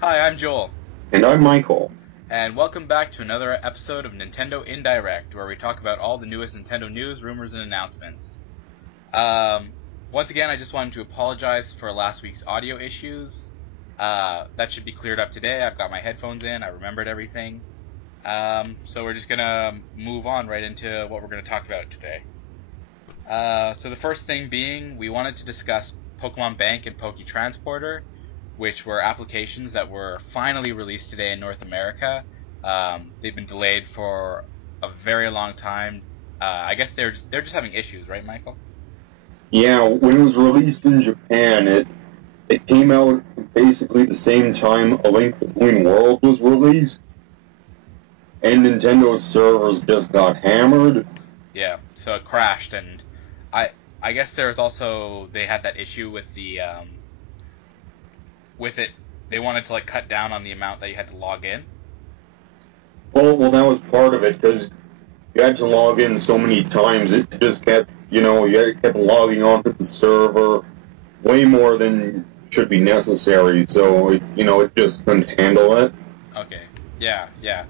Hi, I'm Joel, And I'm Michael. and welcome back to another episode of Nintendo Indirect, where we talk about all the newest Nintendo news, rumors, and announcements. Um, Once again, I just wanted to apologize for last week's audio issues. That should be cleared up today. I've got my headphones in, I remembered everything. So we're just gonna move on right into what we're gonna talk about today. So the first thing being, we wanted to discuss Pokemon Bank and Poke Transporter, which were applications that were finally released today in North America. They've been delayed for a very long time. I guess they're just having issues, right, Michael? Yeah, when it was released in Japan, it came out basically the same time A Link Between Worlds was released, and Nintendo's servers just got hammered. Yeah. So it crashed, and I I guess there's also they had that issue with the with it. They wanted to like cut down on the amount that you had to log in. Well, that was part of it because you had to log in so many times. It just kept, you kept logging onto the server way more than should be necessary. So, it just couldn't handle it. Okay. Yeah. Yeah.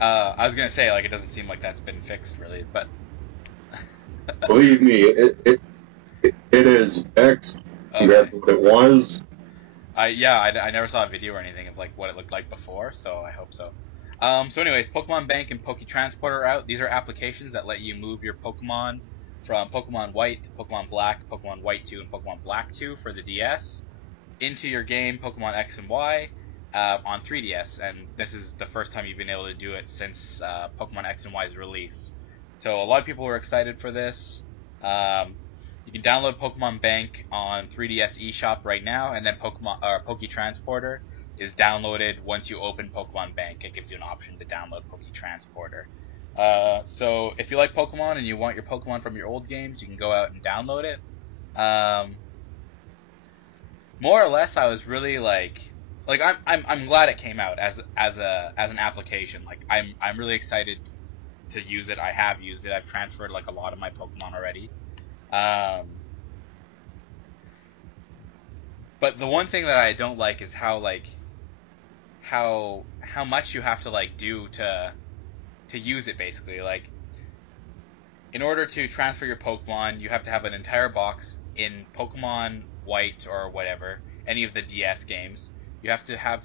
I was gonna say like it doesn't seem like that's been fixed really, but Believe me, it is X okay. compared to what it was. I never saw a video or anything of like what it looked like before, so I hope so. So anyways, Pokemon Bank and Poke Transporter are out. These are applications that let you move your Pokemon from Pokemon White to Pokemon Black, Pokemon White 2, and Pokemon Black 2 for the DS into your game Pokemon X and Y on 3DS, and this is the first time you've been able to do it since Pokemon X and Y's release. So a lot of people were excited for this. Um, you can download Pokemon Bank on 3DS eShop right now, and then Poke Transporter is downloaded once you open Pokemon Bank. It gives you an option to download Poke Transporter. So if you like Pokemon and you want your Pokemon from your old games, you can go out and download it. Um, More or less, I was really like I'm glad it came out as an application. Like I'm really excited to use it. I have used it. I've transferred like a lot of my Pokemon already. Um, but the one thing that I don't like is how much you have to like do to use it basically. Like in order to transfer your Pokemon, you have to have an entire box in Pokemon White or whatever, any of the DS games. You have to have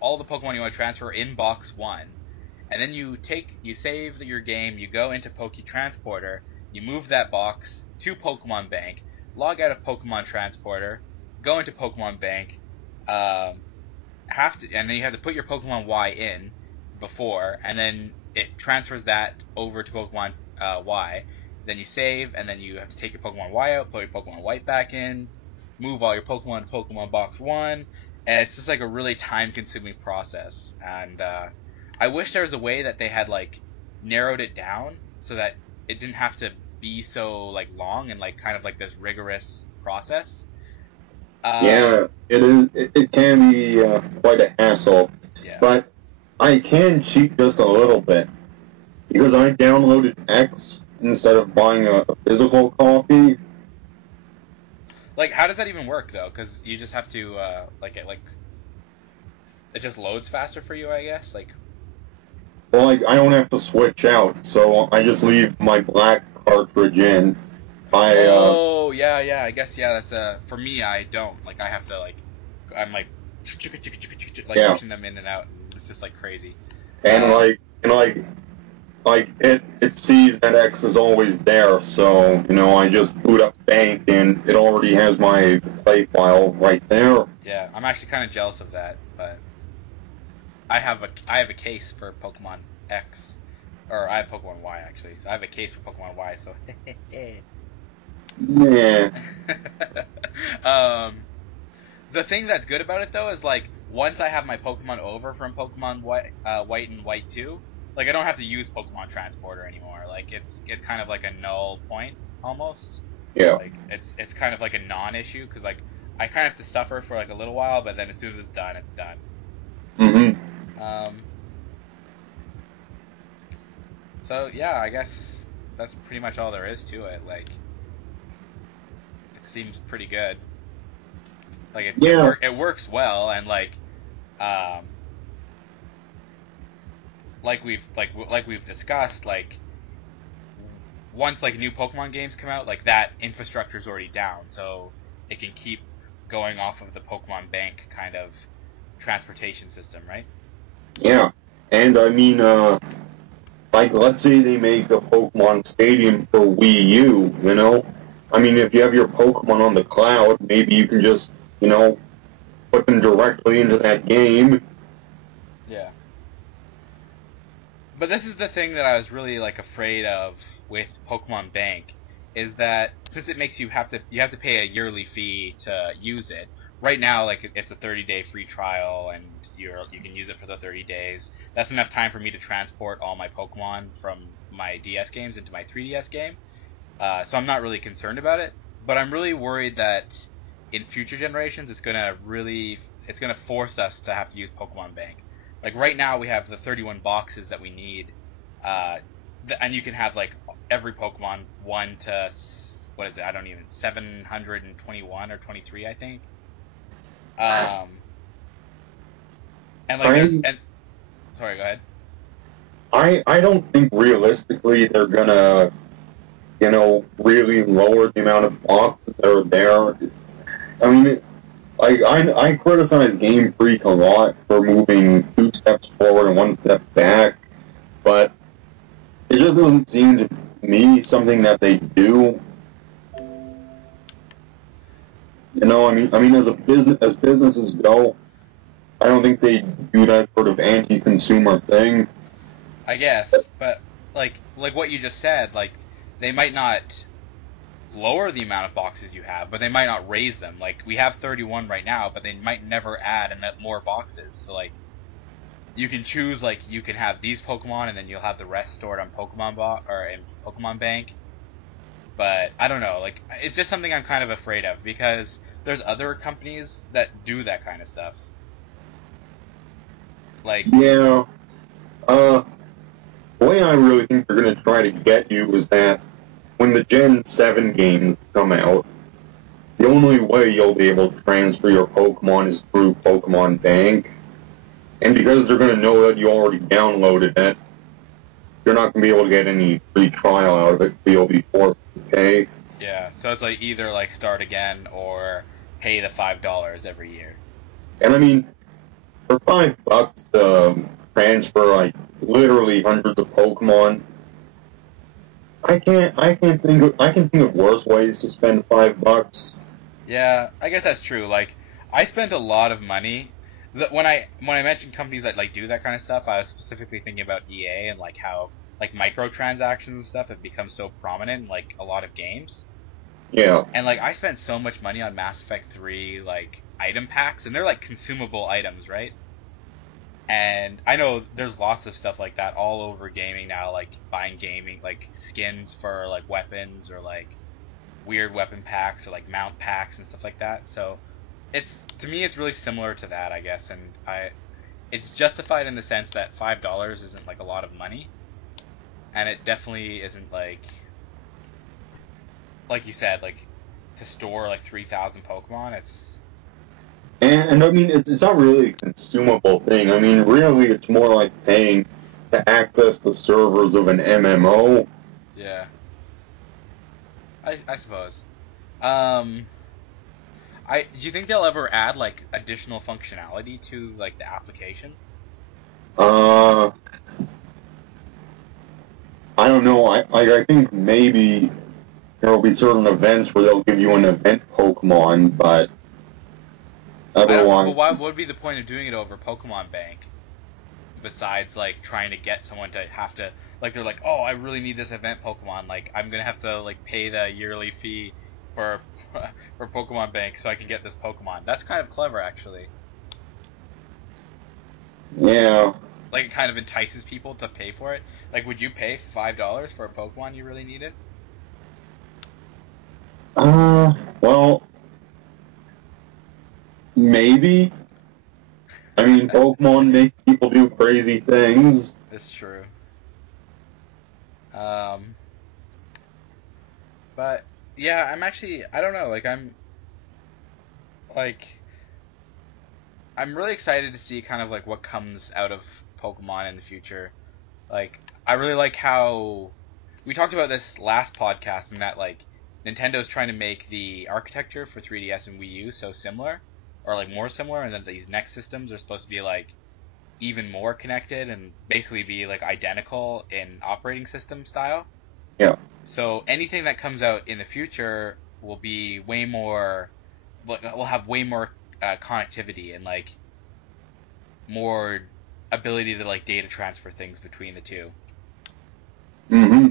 all the Pokemon you want to transfer in box one, and then you save your game, you go into Poke Transporter, you move that box to Pokemon Bank, log out of Pokemon Transporter, go into Pokemon Bank, um, and then you have to put your Pokemon Y in before, and then it transfers that over to Pokemon Y. Then you save, and then you have to take your Pokemon Y out, put your Pokemon White back in, move all your Pokemon to Pokemon Box One, and it's just like a really time-consuming process. And I wish there was a way that they had like narrowed it down so that it didn't have to be so like long and like kind of like this rigorous process. Yeah, it is. It can be quite a hassle, Yeah. but I can cheat just a little bit because I downloaded X instead of buying a physical copy. Like, how does that even work though? Because you just have to it just loads faster for you, I guess. Like, Well, I don't have to switch out, so I just leave my black cartridge in. I oh yeah, yeah. I guess yeah. That's for me. I don't like. I have to like. I'm like yeah, pushing them in and out, and it's just like crazy. and Um, it sees that X is always there, so I just boot up Bank and it already has my play file right there. yeah. I'm actually kind of jealous of that, but I have a case for Pokemon X, or I have Pokemon Y actually. So I have a case for Pokemon Y. So Yeah, um, the thing that's good about it though is like once I have my Pokemon over from Pokemon White and White 2, like I don't have to use Pokemon Transporter anymore. Like it's kind of like a null point almost. yeah. Like it's kind of like a non-issue because like I kind of have to suffer for like a little while, but then as soon as it's done, it's done. hmm Um, so yeah, I guess that's pretty much all there is to it. Like it seems pretty good. Like Yeah, it works well, and like Um, like we've discussed, like once like new Pokemon games come out, like that infrastructure is already down, so it can keep going off of the Pokemon Bank kind of transportation system, right? Yeah. And I mean, like, let's say they make a Pokemon Stadium for Wii U, you know? I mean, if you have your Pokemon on the cloud, maybe you can just, put them directly into that game. Yeah. But this is the thing that I was really like afraid of with Pokemon Bank is that since it makes you have to pay a yearly fee to use it. Right now, like it's a 30-day free trial, and you can use it for the 30 days. That's enough time for me to transport all my Pokemon from my DS games into my 3DS game. So I'm not really concerned about it, but I'm really worried that in future generations it's gonna force us to have to use Pokemon Bank. Like right now we have the 31 boxes that we need, uh, and you can have like every Pokemon one to what is it? I don't even 721 or 23 I think. Um, and like there's I and sorry, go ahead. I don't think realistically they're gonna, really lower the amount of boxes that are there. I mean, I criticize Game Freak a lot for moving 2 steps forward and 1 step back, but it just doesn't seem to me something that they do. I mean, as businesses go, I don't think they do that sort of anti-consumer thing. I guess, but like what you just said, like they might not lower the amount of boxes you have, but they might not raise them. Like we have 31 right now, but they might never add more boxes. So like you can choose like you can have these Pokemon and then you'll have the rest stored on or in Pokemon Bank. But I don't know, like it's just something I'm kind of afraid of because there's other companies that do that kind of stuff. Like Yeah. Uh, the way I really think they're going to try to get you is that when the Gen 7 games come out, the only way you'll be able to transfer your Pokemon is through Pokemon Bank. And because they're going to know that you already downloaded it, you're not going to be able to get any free trial out of it, so you'll be forced to pay. yeah, so it's like either like start again or pay the $5 every year. And I mean, for $5 to transfer like literally hundreds of Pokemon, I can think of worse ways to spend $5. Yeah, I guess that's true. Like I spent a lot of money. When I mentioned companies that like do that kind of stuff, I was specifically thinking about EA and like how like microtransactions and stuff have become so prominent in like a lot of games. Yeah. And like I spent so much money on Mass Effect 3 like item packs and they're like consumable items, right? And I know there's lots of stuff like that all over gaming now, like buying gaming like skins for like weapons or like weird weapon packs or like mount packs and stuff like that. So it's to me it's really similar to that, I guess, and I it's justified in the sense that $5 isn't like a lot of money, and it definitely isn't like you said like to store like 3,000 Pokemon. It's And I mean, it's not really a consumable thing. I mean, really, it's more like paying to access the servers of an MMO. yeah, I suppose. Um, I do you think they'll ever add like additional functionality to like the application? Uh, I don't know. I think maybe there will be certain events where they'll give you an event Pokemon, but I don't. But otherwise, why? What would be the point of doing it over Pokemon Bank? Besides like trying to get someone to have to like they're like, oh, I really need this event Pokemon, like I'm gonna have to like pay the yearly fee for for Pokemon Bank so I can get this Pokemon. That's kind of clever actually. yeah. Like it kind of entices people to pay for it. Like would you pay $5 for a Pokemon you really needed? Well, maybe. I mean, Pokemon make people do crazy things. That's true. Um but yeah, I'm actually I don't know, like I'm like I'm really excited to see kind of like what comes out of Pokemon in the future. Like, I really like how we talked about this last podcast, and that like Nintendo's trying to make the architecture for 3DS and Wii U so similar, or like more similar, and then these next systems are supposed to be like even more connected and basically be like identical in operating system style. Yeah. So anything that comes out in the future will be way more, will have way more connectivity and like more ability to like data transfer things between the two. Hmm.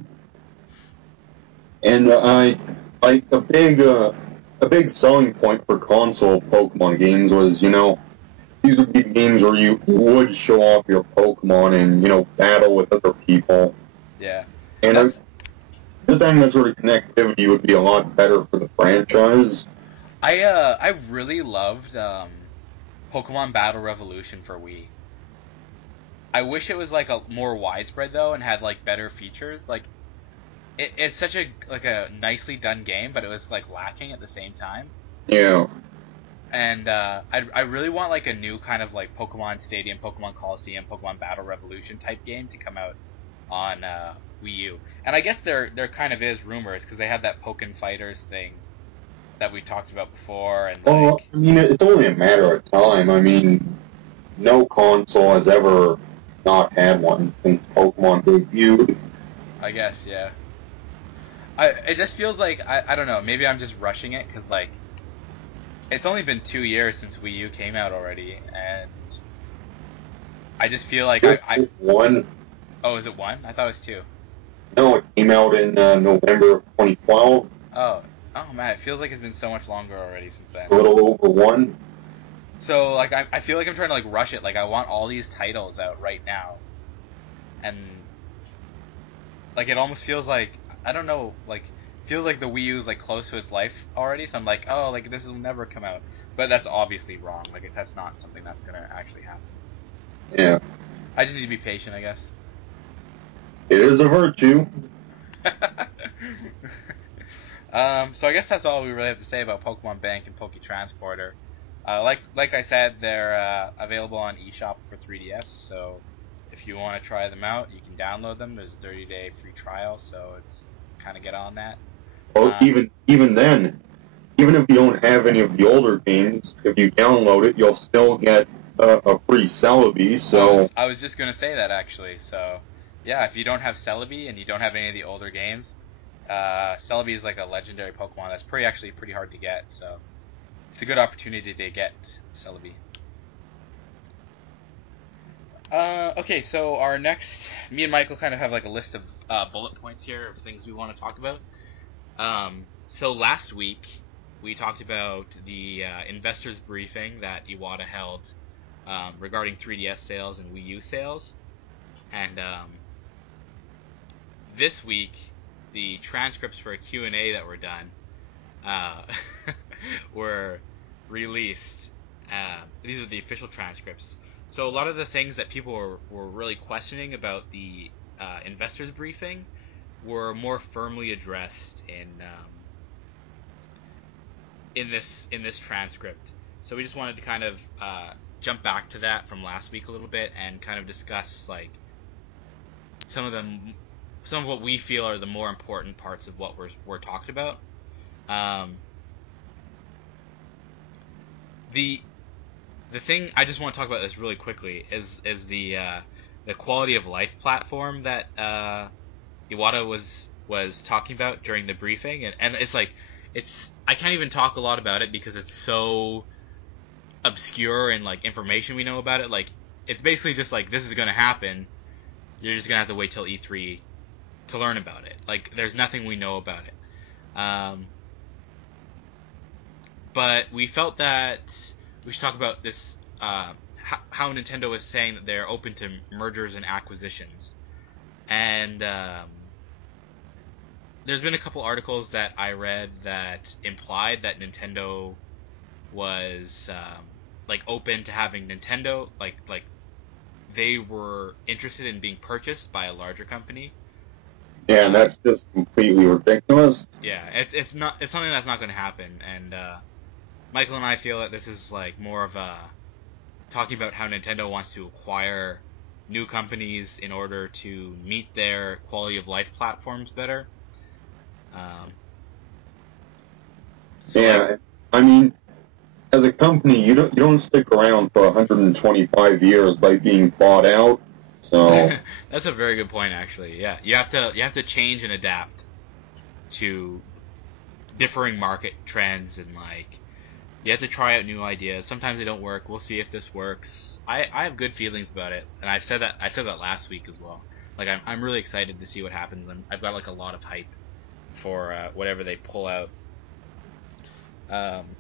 And I like a big selling point for console Pokemon games was, these would be games where you would show off your Pokemon and, battle with other people. Yeah, And that's just having that sort of connectivity would be a lot better for the franchise. I really loved Pokemon Battle Revolution for Wii. I wish it was like a more widespread though and had like better features. Like it's such a nicely done game, but it was like lacking at the same time. Yeah. And I really want like a new kind of like Pokemon Stadium, Pokemon Coliseum, Pokemon Battle Revolution type game to come out on Wii U. And I guess there kind of is rumors because they had that Pokken Fighters thing that we talked about before, and Well, like I mean, it's only a matter of time. I mean, no console has ever not had one since Pokemon debuted. I guess yeah. It just feels like I don't know. Maybe I'm just rushing it because like it's only been 2 years since Wii U came out already, and I just feel like I Just one. oh, is it one? I thought it was two. No, it came out in November of 2012. Oh, oh man, it feels like it's been so much longer already since A then. little over one. So like I feel like I'm trying to like rush it. Like I want all these titles out right now, and like it almost feels like I don't know, like feels like the Wii U is like close to its life already. So I'm like, oh, like this will never come out. But that's obviously wrong. Like that's not something that's gonna actually happen. Yeah, I just need to be patient, I guess. it is a virtue. So I guess that's all we really have to say about Pokemon Bank and Poke Transporter. Like I said, they're available on eShop for 3DS. So if you want to try them out, you can download them. There's a 30-day free trial, so it's kind of get on that. Well, Uh, even then, even if you don't have any of the older games, if you download it, you'll still get a free Celebi. So I was just gonna say that actually. So yeah, if you don't have Celebi and you don't have any of the older games, Celebi is like a legendary Pokemon that's pretty hard to get. So it's a good opportunity to get Celebi. Okay, so our next, me and Michael kind of have like a list of bullet points here of things we want to talk about. So last week we talked about the investors briefing that Iwata held regarding 3DS sales and Wii U sales, and this week the transcripts for a Q&A that were done uh, were released. These are the official transcripts. So a lot of the things that people were really questioning about the investors briefing were more firmly addressed in this transcript. So we just wanted to kind of jump back to that from last week a little bit and kind of discuss like some of them, some of what we feel are the more important parts of what we're talked about. Um, the the thing I just want to talk about this really quickly is the quality of life platform that Iwata was talking about during the briefing, and it's like it's I can't even talk a lot about it because it's so obscure and like information we know about it. Like it's basically just like this is gonna happen. You're just gonna have to wait till E3 to learn about it. Like there's nothing we know about it. Um, but we felt that we should talk about this. How Nintendo is saying that they're open to mergers and acquisitions, and there's been a couple articles that I read that implied that Nintendo was like open to having Nintendo like they were interested in being purchased by a larger company. yeah, and that's just completely ridiculous. Yeah, it's something that's not going to happen, and Michael and I feel that this is like more of a talking about how Nintendo wants to acquire new companies in order to meet their quality of life platforms better. Um, so like, Yeah, I mean, as a company, you don't stick around for 125 years by being bought out. So that's a very good point, actually. Yeah, you have to change and adapt to differing market trends, and like you have to try out new ideas. Sometimes they don't work. We'll see if this works. I have good feelings about it, and I said that last week as well. Like I'm really excited to see what happens. I've got like a lot of hype for whatever they pull out. Um,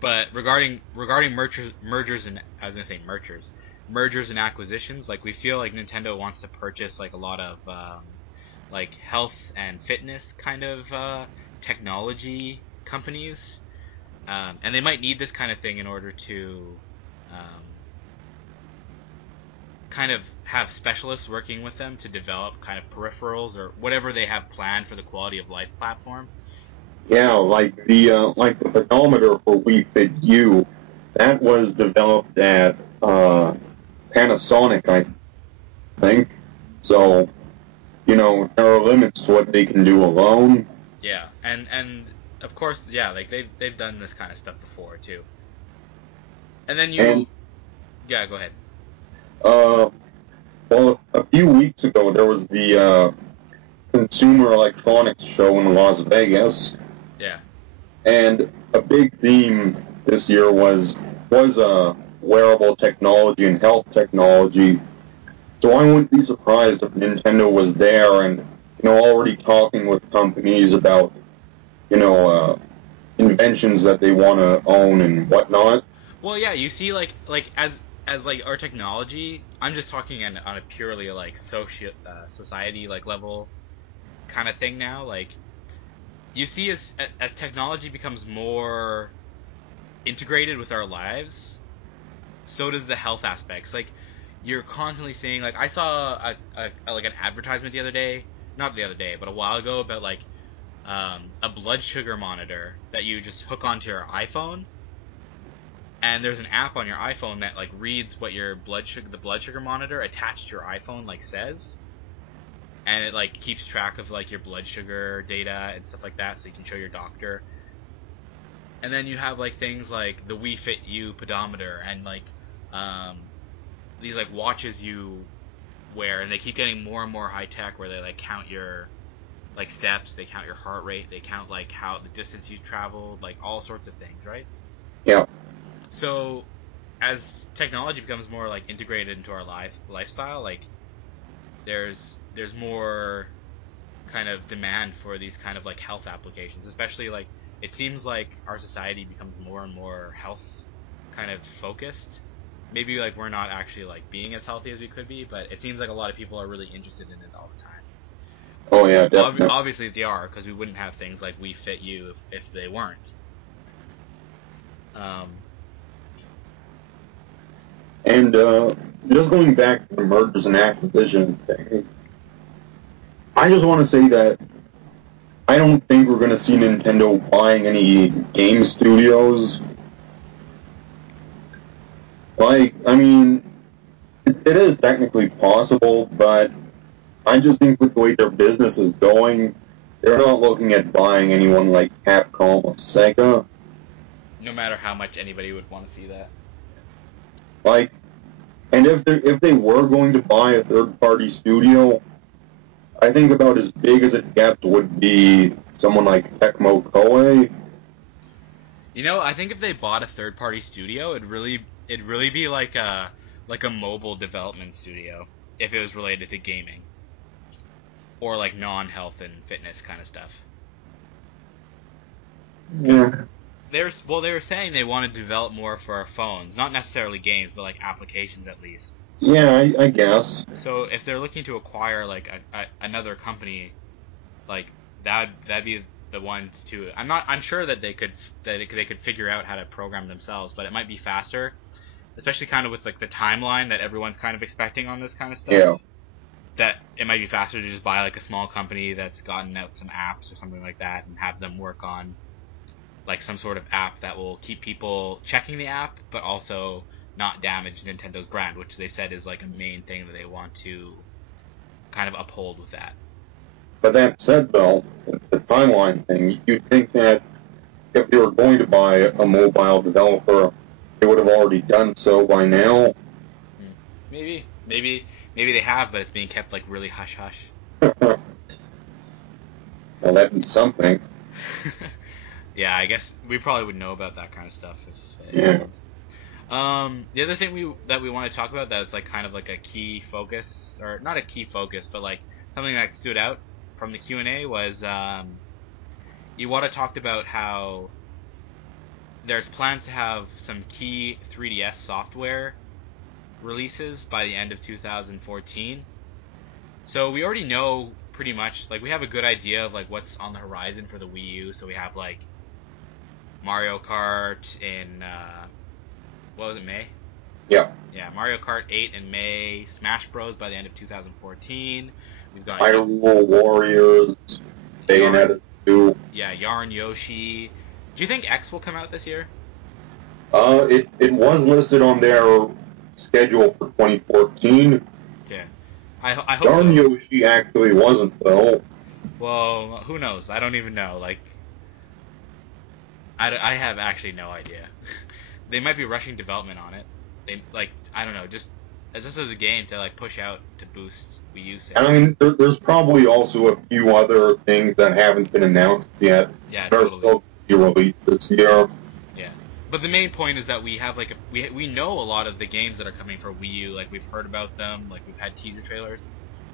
but regarding mergers and I was gonna say mergers and acquisitions, like we feel like Nintendo wants to purchase like a lot of like health and fitness kind of technology companies, and they might need this kind of thing in order to um, kind of have specialists working with them to develop kind of peripherals or whatever they have planned for the quality of life platform. yeah, like the pedometer for Wii Fit U, that was developed at Panasonic, I think. So there are limits to what they can do alone. Yeah, and of course, yeah, like they've done this kind of stuff before too. And then And yeah, go ahead. uh, well, a few weeks ago there was the Consumer Electronics Show in Las Vegas, Yeah. and a big theme this year was wearable technology and health technology. So I wouldn't be surprised if Nintendo was there and already talking with companies about you know uh, inventions that they want to own and whatnot. Well, yeah, you see, like as like our technology, I'm just talking on a purely like society like level kind of thing now. Like you see, as technology becomes more integrated with our lives, so does the health aspects. Like you're constantly seeing, like I saw like an advertisement the other day, not the other day, but a while ago about like a blood sugar monitor that you just hook onto your iPhone, and there's an app on your iPhone that like reads what your the blood sugar monitor attached to your iPhone like says, and it like keeps track of like your blood sugar data and stuff like that, so you can show your doctor. And then you have like things like the Wii Fit U pedometer and like um, these like watches you wear, and they keep getting more and more high tech where they like count your like steps, they count your heart rate, they count like how the distance you've traveled, like all sorts of things, right? Yeah, So as technology becomes more like integrated into our lifestyle, like there's more kind of demand for these kind of like health applications, especially like it seems like our society becomes more and more health kind of focused. Maybe like we're not actually like being as healthy as we could be, but it seems like a lot of people are really interested in it all the time. oh yeah, definitely. Obviously they are, because we wouldn't have things like We Fit You if they weren't. Um, And just going back to the mergers and acquisitions thing, I just want to say that I don't think we're going to see Nintendo buying any game studios. Like, I mean, it is technically possible, but I just think with the way their business is going, they're not looking at buying anyone like Capcom or Sega. no matter how much anybody would want to see that. Like, and if they were going to buy a third party studio, I think about as big as it gets would be someone like Tecmo Koei. You know, I think if they bought a third party studio, it'd really be like a mobile development studio if it was related to gaming or like non health and fitness kind of stuff. Because Yeah, they were saying they wanted to develop more for our phones, not necessarily games, but like applications at least. yeah, I guess. So if they're looking to acquire like another company, like that'd be the ones to. I'm sure that they could figure out how to program themselves, but it might be faster, especially kind of with like the timeline that everyone's kind of expecting on this kind of stuff. Yeah, That it might be faster to just buy like a small company that's gotten out some apps or something like that and have them work on like some sort of app that will keep people checking the app, but also not damage Nintendo's brand, which they said is like a main thing that they want to kind of uphold with that. But that said, though, the timeline thing, you'd think that if they were going to buy a mobile developer, they would have already done so by now. Maybe they have, but it's being kept like really hush hush. Well, that'd be something. Yeah, I guess we probably would know about that kind of stuff if it Yeah. happened. The other thing we want to talk about that's like kind of like a key focus, or not a key focus, but like something that stood out from the Q&A was Iwata talked about how there's plans to have some key 3DS software releases by the end of 2014. So we already know pretty much, like we have a good idea of like what's on the horizon for the Wii U. So we have like Mario Kart in what was it, May? Yeah. Yeah, Mario Kart 8 in May, Smash Bros by the end of 2014. We've got Hyrule Warriors, Bayonetta 2. Yeah, Yarn Yoshi. Do you think X will come out this year? It was listed on their schedule for 2014. Yeah, I hope Yarn so. Yoshi actually wasn't, though. Well, who knows? I don't even know. Like, I have actually no idea. They might be rushing development on it. They like I don't know, just as a game to like push out to boost Wii U I sales. mean, there's probably also a few other things that haven't been announced yet Yeah, that are totally. supposed to be released this year. Yeah. But the main point is that we have like we know a lot of the games that are coming for Wii U. Like we've heard about them, like we've had teaser trailers.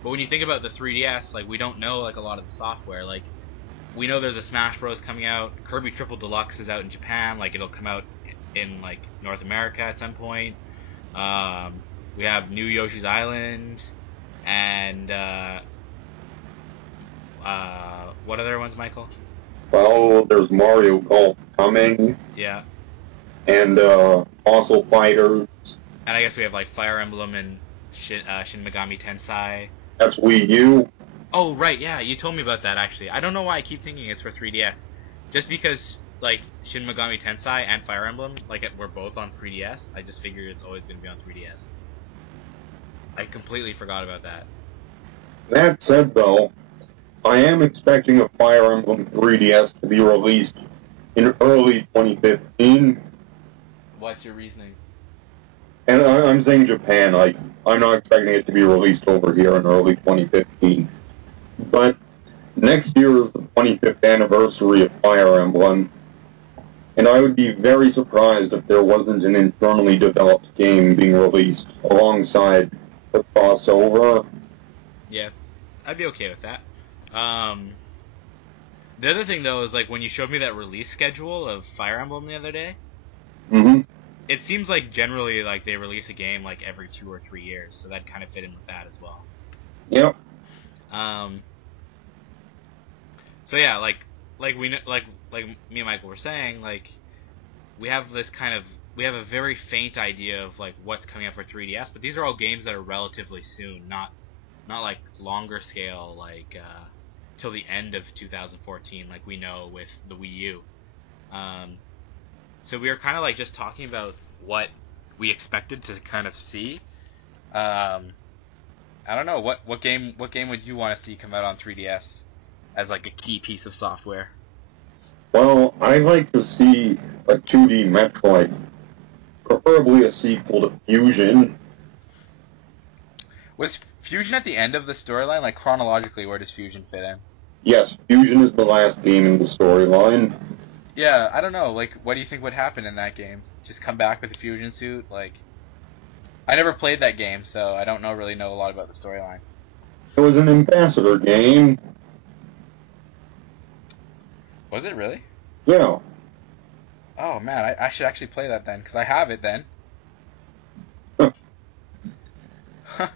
But when you think about the 3DS, like we don't know like a lot of the software. Like we know there's a Smash Bros coming out. Kirby Triple Deluxe is out in Japan. Like it'll come out in like North America at some point. We have New Yoshi's Island, and what other ones, Michael? Well, there's Mario Golf coming, Yeah, and Fossil Fighters. and I guess we have like Fire Emblem and Shin Megami Tensei. That's Wii U. Oh right, yeah, you told me about that actually. I don't know why I keep thinking it's for 3DS, just because like Shin Megami Tensei and Fire Emblem like we're both on 3DS. I just figured it's always going to be on 3DS. I completely forgot about that. That said, though, I am expecting a Fire Emblem 3DS to be released in early 2015. What's your reasoning? And I'm saying Japan. Like, I'm not expecting it to be released over here in early 2015. But next year is the 25th anniversary of Fire Emblem, and I would be very surprised if there wasn't an internally developed game being released alongside the crossover. Yeah, I'd be okay with that. The other thing though is like when you showed me that release schedule of Fire Emblem the other day, Mm-hmm. it seems like generally like they release a game like every 2 or 3 years, so that kind of fit in with that as well. Yep. Um, so yeah, like we like me and Michael were saying, like we have this kind of we have a very faint idea of like what's coming out for 3DS, but these are all games that are relatively soon, not like longer scale like till the end of 2014 like we know with the Wii U. Um, so we were kind of like just talking about what we expected to kind of see. Um, I don't know what game would you want to see come out on 3DS as like a key piece of software? Well, I'd like to see a 2D Metroid, preferably a sequel to Fusion. Was Fusion at the end of the storyline? Like chronologically, where does Fusion fit in? Yes, Fusion is the last game in the storyline. Yeah, I don't know. Like, what do you think would happen in that game? Just come back with a fusion suit? Like, I never played that game, so I don't really know a lot about the storyline. It was an ambassador game. Was it really? Yeah. Oh man, I should actually play that then, because I have it then.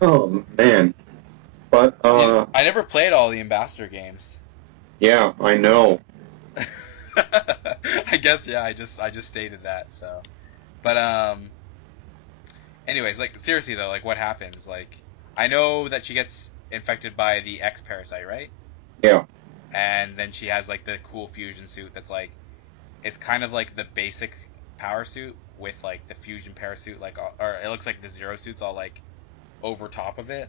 Oh, man. But, I never played all the Ambassador games. yeah, I know. I guess yeah, I just stated that, so. But anyways, like seriously though, like what happens? Like I know that she gets infected by the X parasite, right? Yeah. And then she has like the cool fusion suit that's like it's kind of like the basic power suit with like the fusion parasuit, like, or it looks like the Zero suit's all like over top of it.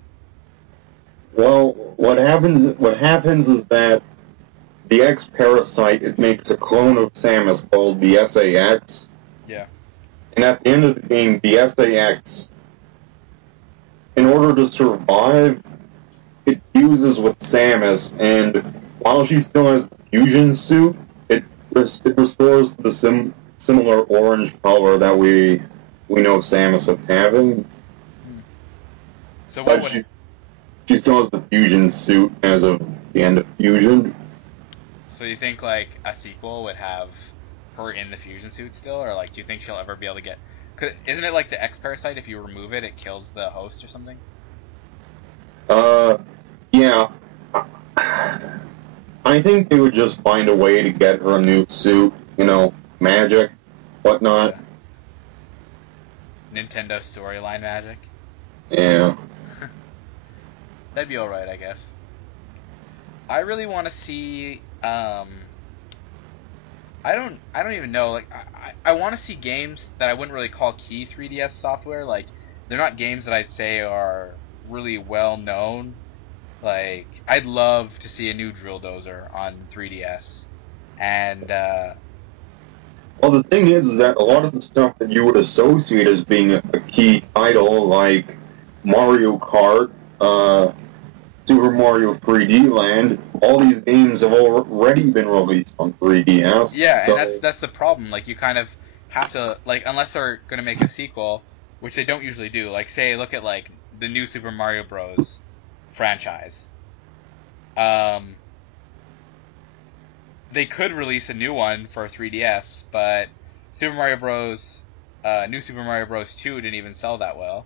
Well, what happens is that the X parasite, it makes a clone of Samus called the SAX, Yeah. and at the end of the game, the SAX, in order to survive, it fuses with Samus, and while she still has the fusion suit, it restores to the similar orange color that we know Samus of having, Hmm. So what but would she still has the fusion suit as of the end of Fusion. so you think like a sequel would have her in the fusion suit still, or like do you think she'll ever be able to get? Cause isn't it like the X parasite? If you remove it, it kills the host or something. Uh, yeah. I think they would just find a way to get her a new suit, magic, whatnot. Yeah. Nintendo storyline magic. Yeah. That'd be all right, I guess. I really want to see. I don't even know. Like, I want to see games that I wouldn't really call key 3DS software. Like, they're not games that I'd say are really well known. Like, I'd love to see a new Drill Dozer on 3DS. And Well, the thing is that a lot of the stuff that you would associate as being a key title, like Mario Kart, Super Mario 3D Land, all these games have already been released on 3DS. yeah, and So, that's the problem. Like, you kind of have to like unless they're gonna make a sequel, which they don't usually do. Like, say, look at like the new Super Mario Bros. Franchise. Um, they could release a new one for 3DS, but Super Mario Bros. New Super Mario Bros. 2 didn't even sell that well,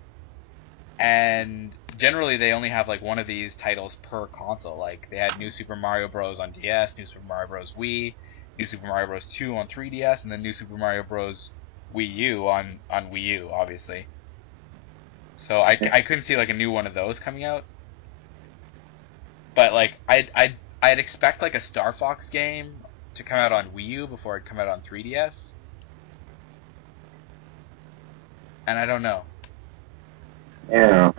and generally they only have like one of these titles per console. Like they had New Super Mario Bros. On DS, New Super Mario Bros. Wii, New Super Mario Bros. 2 on 3DS, and then New Super Mario Bros. Wii U on Wii U, obviously. So I couldn't see like a new one of those coming out, but like I'd expect like a Star Fox game to come out on Wii U before it come out on 3DS, and I don't know. yeah.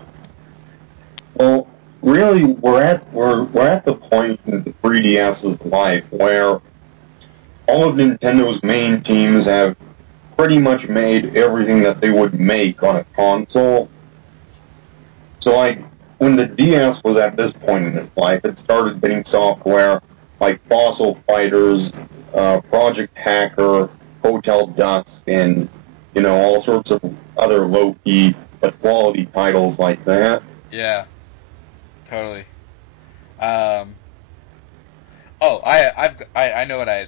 Well, really, we're at the point in the 3DS's life where all of Nintendo's main teams have pretty much made everything that they would make on a console. So, like, when the DS was at this point in its life, it started getting software like Fossil Fighters, Project Hacker, Hotel Dusk, and, all sorts of other low-key but quality titles like that. Yeah, totally. Um, oh, I know what I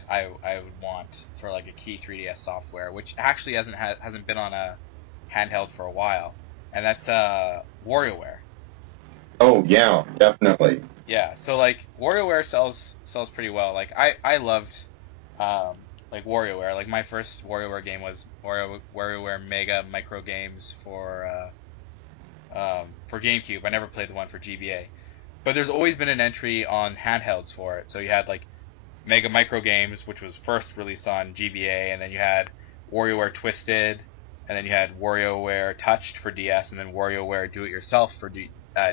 would want for like a key 3DS software, which actually hasn't been on a handheld for a while, and that's WarioWare. Oh, yeah, definitely. Yeah, so like WarioWare sells pretty well. Like I loved like WarioWare. Like my first WarioWare game was WarioWare Mega Micro Games for GameCube. I never played the one for GBA. But there's always been an entry on handhelds for it. So you had like Mega Micro Games, which was first released on GBA, and then you had WarioWare Twisted, and then you had WarioWare Touched for DS, and then WarioWare Do It Yourself for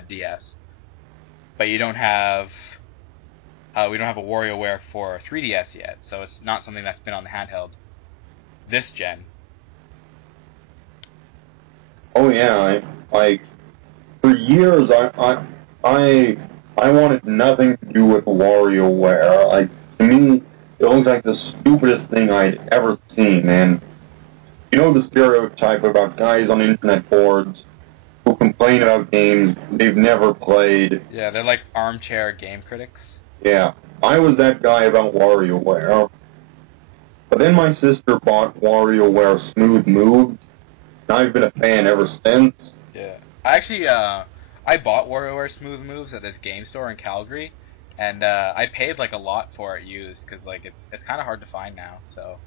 DS. But you don't have we don't have a WarioWare for 3DS yet, so it's not something that's been on the handheld this gen. Oh, yeah, like, for years, I, I wanted nothing to do with WarioWare. Like, to me, it looked like the stupidest thing I'd ever seen, and the stereotype about guys on internet boards who complain about games they've never played. Yeah, they're like armchair game critics. Yeah, I was that guy about WarioWare. But then my sister bought WarioWare Smooth Moves, and I've been a fan ever since. Yeah, I actually I bought WarioWare Smooth Moves at this game store in Calgary, and I paid like a lot for it used because like it's kind of hard to find now. So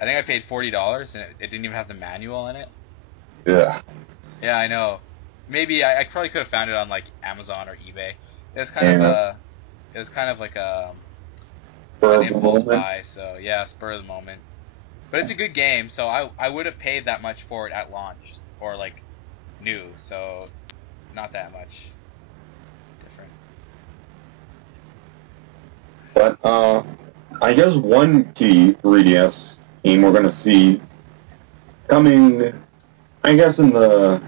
I think I paid $40 and it didn't even have the manual in it. Yeah. Yeah, I know. Maybe I probably could have found it on like Amazon or eBay. It was kind of And a it was kind of like for an the impulse moment, buy. So yeah, spur of the moment. But it's a good game, so I would have paid that much for it at launch or like new, so not that much different. But I guess one key 3DS game we're going to see coming, I guess, in the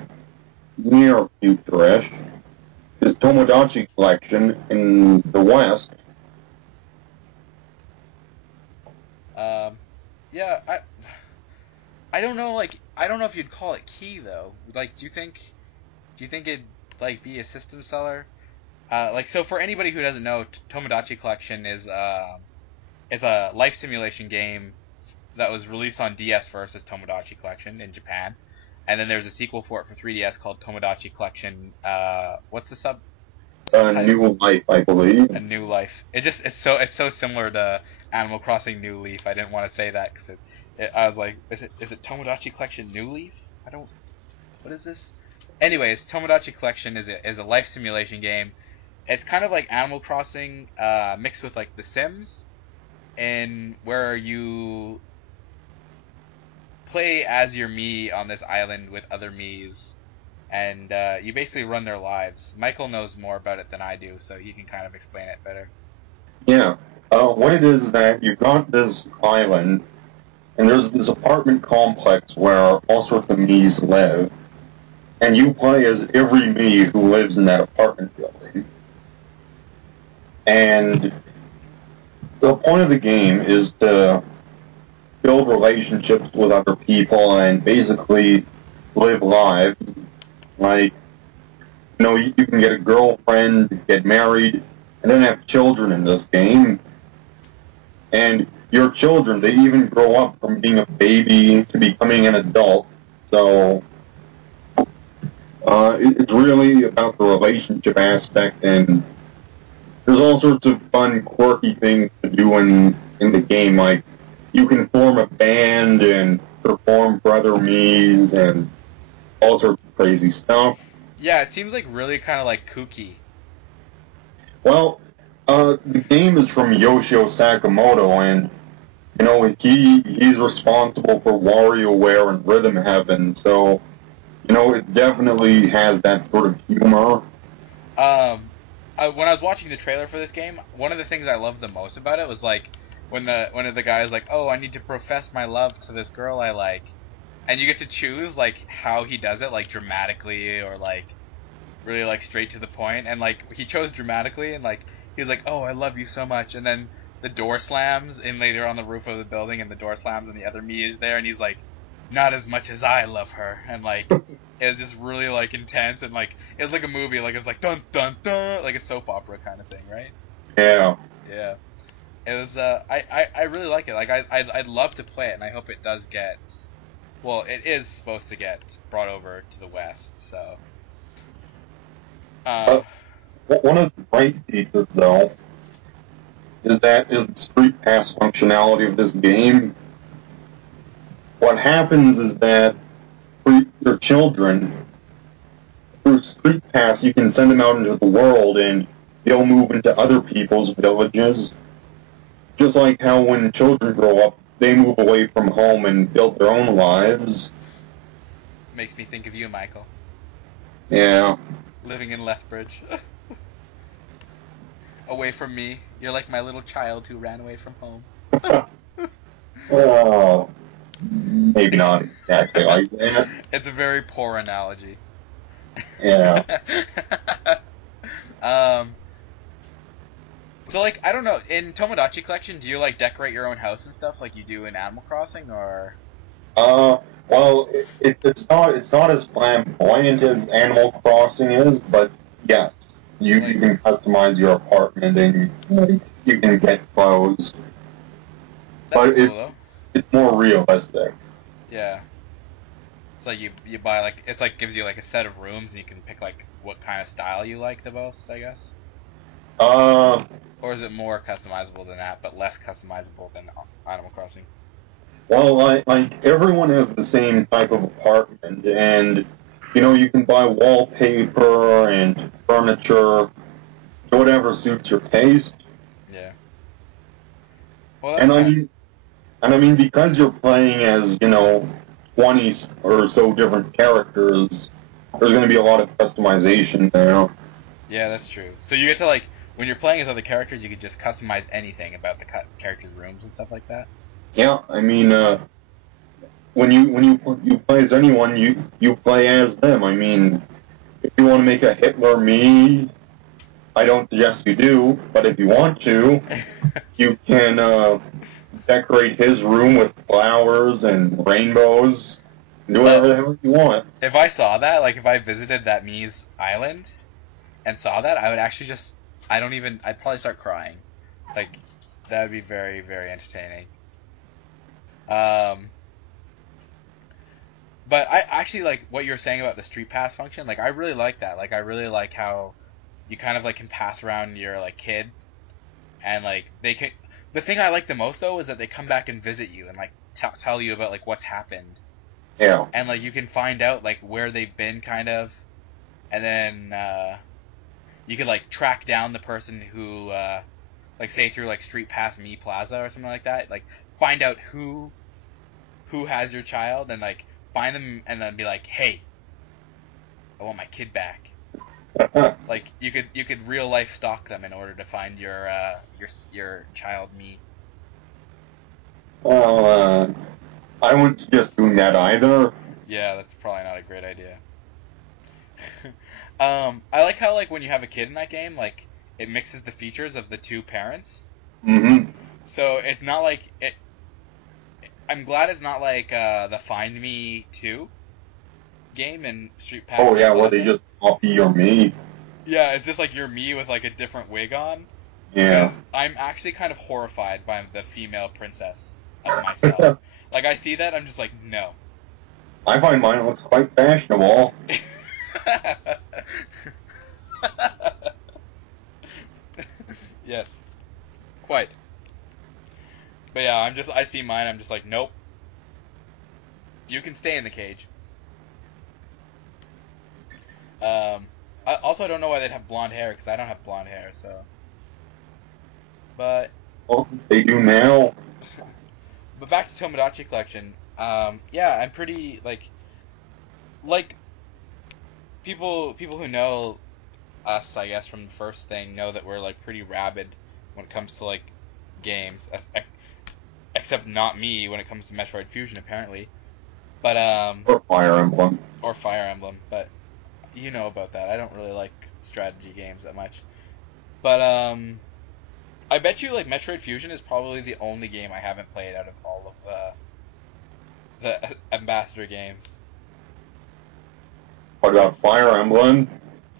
near future-ish is Tomodachi Collection in the West. Um, yeah, I don't know, like I don't know if you'd call it key though. Like, do you think it'd like be a system seller? Like so for anybody who doesn't know, Tomodachi Collection is it's a life simulation game that was released on DS first as Tomodachi Collection in Japan, and then there's a sequel for it for 3DS called Tomodachi Collection. What's the subtitle? New Life, I believe. A New Life. It's so similar to Animal Crossing New Leaf. I didn't want to say that because I was like, is it Tomodachi Collection New Leaf? I don't. What is this? Anyways, Tomodachi Collection is a life simulation game. It's kind of like Animal Crossing mixed with like The Sims, and where you play as your me on this island with other me's, and you basically run their lives. Michael knows more about it than I do, so he can kind of explain it better. Yeah. What it is that you've got this island, and there's this apartment complex where all sorts of Mii's live, and you play as every Mii who lives in that apartment building. And the point of the game is to build relationships with other people and basically live lives. Like, you can get a girlfriend, get married, and then have children in this game. And your children, they even grow up from being a baby to becoming an adult. So it's really about the relationship aspect, and there's all sorts of fun, quirky things to do in the game. Like, you can form a band and perform for other Mii's and all sorts of crazy stuff. Yeah, it seems like really kind of like kooky. Well, the game is from Yoshio Sakamoto, and he's responsible for WarioWare and Rhythm Heaven, so it definitely has that sort of humor. When I was watching the trailer for this game, one of the things I loved the most about it was like when one of the guys like, "Oh, I need to profess my love to this girl I like," and you get to choose like how he does it, like dramatically or like really like straight to the point, and like he chose dramatically, and like he was like, "Oh, I love you so much," and then the door slams, and later on the roof of the building, and the door slams, and the other me is there, and he's like, "Not as much as I love her," and like it was just really like intense, and like it was like a movie, like it's like dun dun dun, like a soap opera kind of thing, right? Yeah. Yeah, it was. I really like it. Like I'd love to play it, and I hope it does get. Well, it is supposed to get brought over to the West, so. Uh, Uh, One of the bright features, though, is the Street Pass functionality of this game. What happens is that for your children, through Street Pass, you can send them out into the world, and they'll move into other people's villages. Just like how when children grow up, they move away from home and build their own lives. Makes me think of you, Michael. Yeah. Living in Lethbridge. Away from me. You're like my little child who ran away from home. Oh, maybe not exactly like that. It's a very poor analogy. Yeah. um, so like I don't know, in Tomodachi Collection, do you like decorate your own house and stuff like you do in Animal Crossing, or Well, it's not as flamboyant as Animal Crossing is, but yes, you can customize your apartment and you can get clothes, that's but cool though. it's more realistic. Yeah. It's like you buy like it's like gives you like a set of rooms and you can pick like what kind of style you like the most, I guess. Uh, Or is it more customizable than that, but less customizable than Animal Crossing? well, like everyone has the same type of apartment, and you can buy wallpaper and furniture, whatever suits your taste. Yeah. Well, that's And I kind. mean, And I mean, because you're playing as, 20 or so different characters, there's going to be a lot of customization there. Yeah, that's true. So you get to like when you're playing as other characters, you could just customize anything about the characters' rooms and stuff like that. Yeah, I mean, when you play as anyone, you play as them. I mean, if you want to make a Hitler me, I don't suggest you do, but if you want to, you can decorate his room with flowers and rainbows. Do Well, whatever the hell you want. if I saw that, like if I visited that Mii's island and saw that, I would actually just I don't even I'd probably start crying. Like that would be very very entertaining. Um, but I actually like what you're saying about the street pass function. Like I really like that. Like I really like how you kind of like can pass around your like kid and like they can. The thing I like the most though is that they come back and visit you and like tell you about like what's happened Yeah. and like you can find out like where they've been kind of and then you could like track down the person who like say through like Street Pass Me Plaza or something like that. Like find out who has your child and like find them and then be like, hey, I want my kid back. Like you could real life stalk them in order to find your child me. Well, I wouldn't suggest doing that either. Yeah, that's probably not a great idea. I like how like when you have a kid in that game, like it mixes the features of the two parents. Mm-hmm. So it's not like it. I'm glad it's not like the Find Me 2 game in Street Pass Oh Me yeah, where they Plaza. just copy your me. Yeah, it's just like you're me with like a different wig on. Yeah. Because I'm actually kind of horrified by the female princess of myself. Like I see that, I'm just like, no. I find mine looks quite fashionable. Yes, quite. But yeah, I see mine, I'm just like, nope. You can stay in the cage. Um, I don't know why they'd have blonde hair because I don't have blonde hair. So, but Well, they do now. but back to Tomodachi Collection. Yeah, I'm pretty like people who know us, I guess, from the first thing know that we're like pretty rabid when it comes to like games, except not me when it comes to Metroid Fusion apparently. But Or Fire Emblem. or Fire Emblem, but you know about that. I don't really like strategy games that much. But I bet you like Metroid Fusion is probably the only game I haven't played out of all of the Ambassador games. What about Fire Emblem?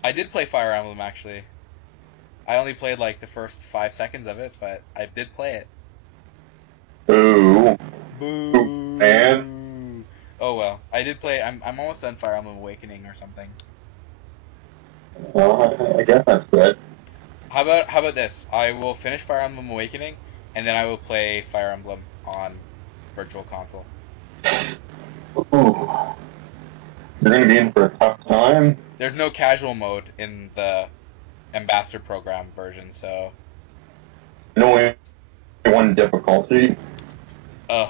I did play Fire Emblem actually. I only played like the first 5 seconds of it, but I did play it. Ooh. Ooh, man. Boo. Oh well, I did play. I'm almost done Fire Emblem Awakening or something. Well, I guess that's good. How about this? I will finish Fire Emblem Awakening, and then I will play Fire Emblem on Virtual Console. Ooh. You're gonna be in for a tough time. There's no casual mode in the Ambassador Program version, so No one difficulty, ugh.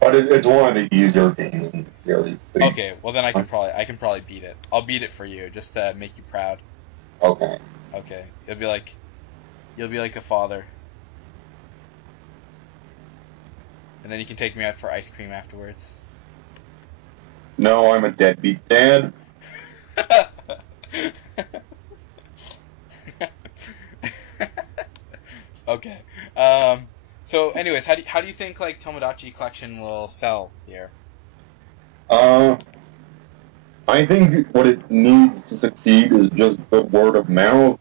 but it's one of the easier games in the series. Okay, well then I can probably beat it. I'll beat it for you just to make you proud. Okay. Okay, you'll be like a father, and then you can take me out for ice cream afterwards. No, I'm a deadbeat dad. Okay. So, anyways, how do you think like Tomodachi Collection will sell here? Uh, I think what it needs to succeed is just good word of mouth.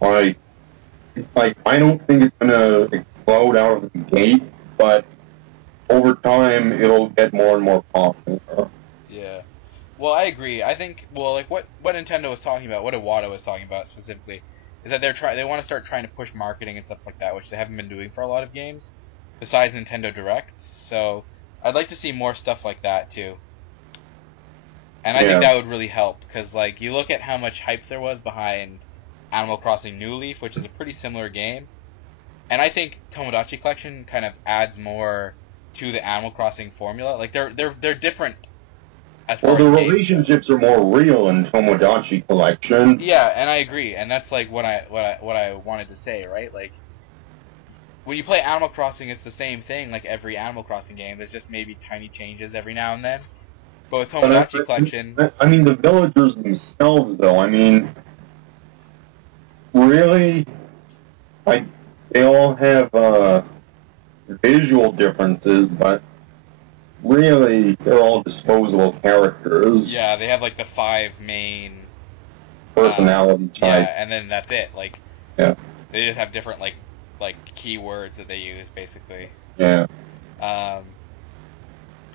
Like, I don't think it's gonna explode out of the gate, but over time it'll get more and more popular. Yeah. Well, I agree. I think like what Nintendo was talking about, what Iwata was talking about specifically, is that they want to start trying to push marketing and stuff like that, which they haven't been doing for a lot of games, besides Nintendo Directs. So I'd like to see more stuff like that too. And I think Yeah, that would really help because like you look at how much hype there was behind Animal Crossing New Leaf, which is a pretty similar game, and I think Tomodachi Collection kind of adds more. to the Animal Crossing formula. Like they're different as Well, far the as games go. relationships are more real in Tomodachi Collection. Yeah, and I agree, and that's like what I wanted to say, right? Like when you play Animal Crossing, it's the same thing like every Animal Crossing game. There's just maybe tiny changes every now and then. But with But Tomodachi Collection, I mean, the villagers themselves, though. I mean, really, like they all have visual differences, but really, they're all disposable characters, yeah, they have like the five main, personality yeah, type. and then that's it. Like Yeah, they just have different like keywords that they use basically. yeah.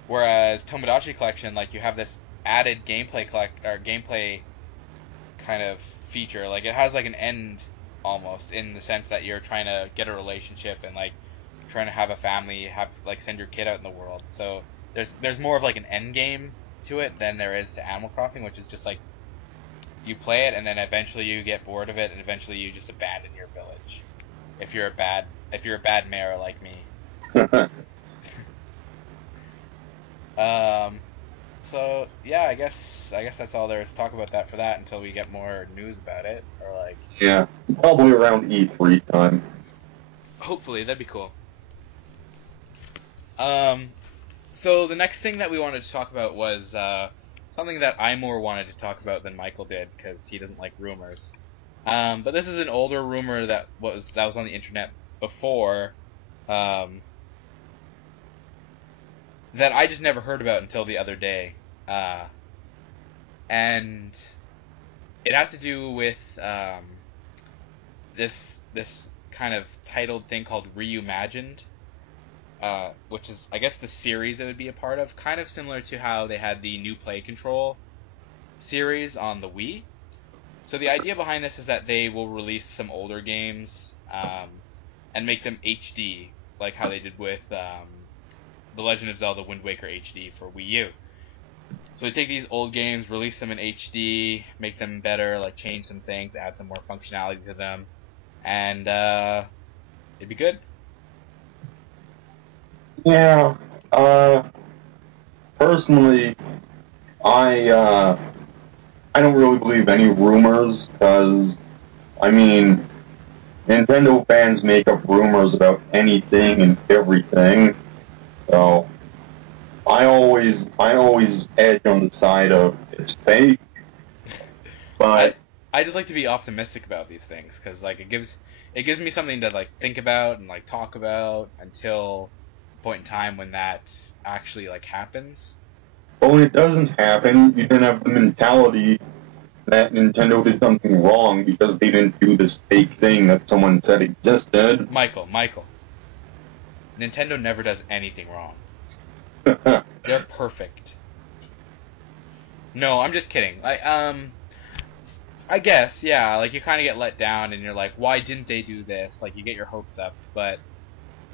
Whereas Tomodachi Collection, like you have this added gameplay kind of feature. Like it has like an end almost in the sense that you're trying to get a relationship and like trying to have a family, have like send your kid out in the world. So there's more of like an end game to it than there is to Animal Crossing, which is just like you play it and then eventually you get bored of it and eventually you just abandon your village. If you're a bad mayor like me. Um so yeah, I guess that's all there is to talk about that for that until we get more news about it or like Yeah, probably around E3 time. hopefully that'd be cool. Um so the next thing that we wanted to talk about was something that I more wanted to talk about than Michael did because he doesn't like rumors. But this is an older rumor that was on the internet before um, that I just never heard about until the other day, and it has to do with this kind of titled thing called reUmagined, which is I guess the series it would be a part of, kind of similar to how they had the New Play Control series on the Wii. So the idea behind this is that they will release some older games and make them HD, like how they did with The Legend of Zelda Wind Waker HD for Wii U. So they take these old games, release them in HD, make them better, like change some things, add some more functionality to them, and it'd be good. Yeah. Personally, I I don't really believe any rumors because I mean Nintendo fans make up rumors about anything and everything. So I always edge on the side of it's fake, I but I just like to be optimistic about these things because like it gives me something to like think about and like talk about until a point in time when that actually like happens. when it doesn't happen, you can have the mentality that Nintendo did something wrong because they didn't do this fake thing that someone said existed. Michael, Nintendo never does anything wrong. They're perfect. No, I'm just kidding. I guess, yeah, like you kind of get let down and you're like, why didn't they do this? Like you get your hopes up, but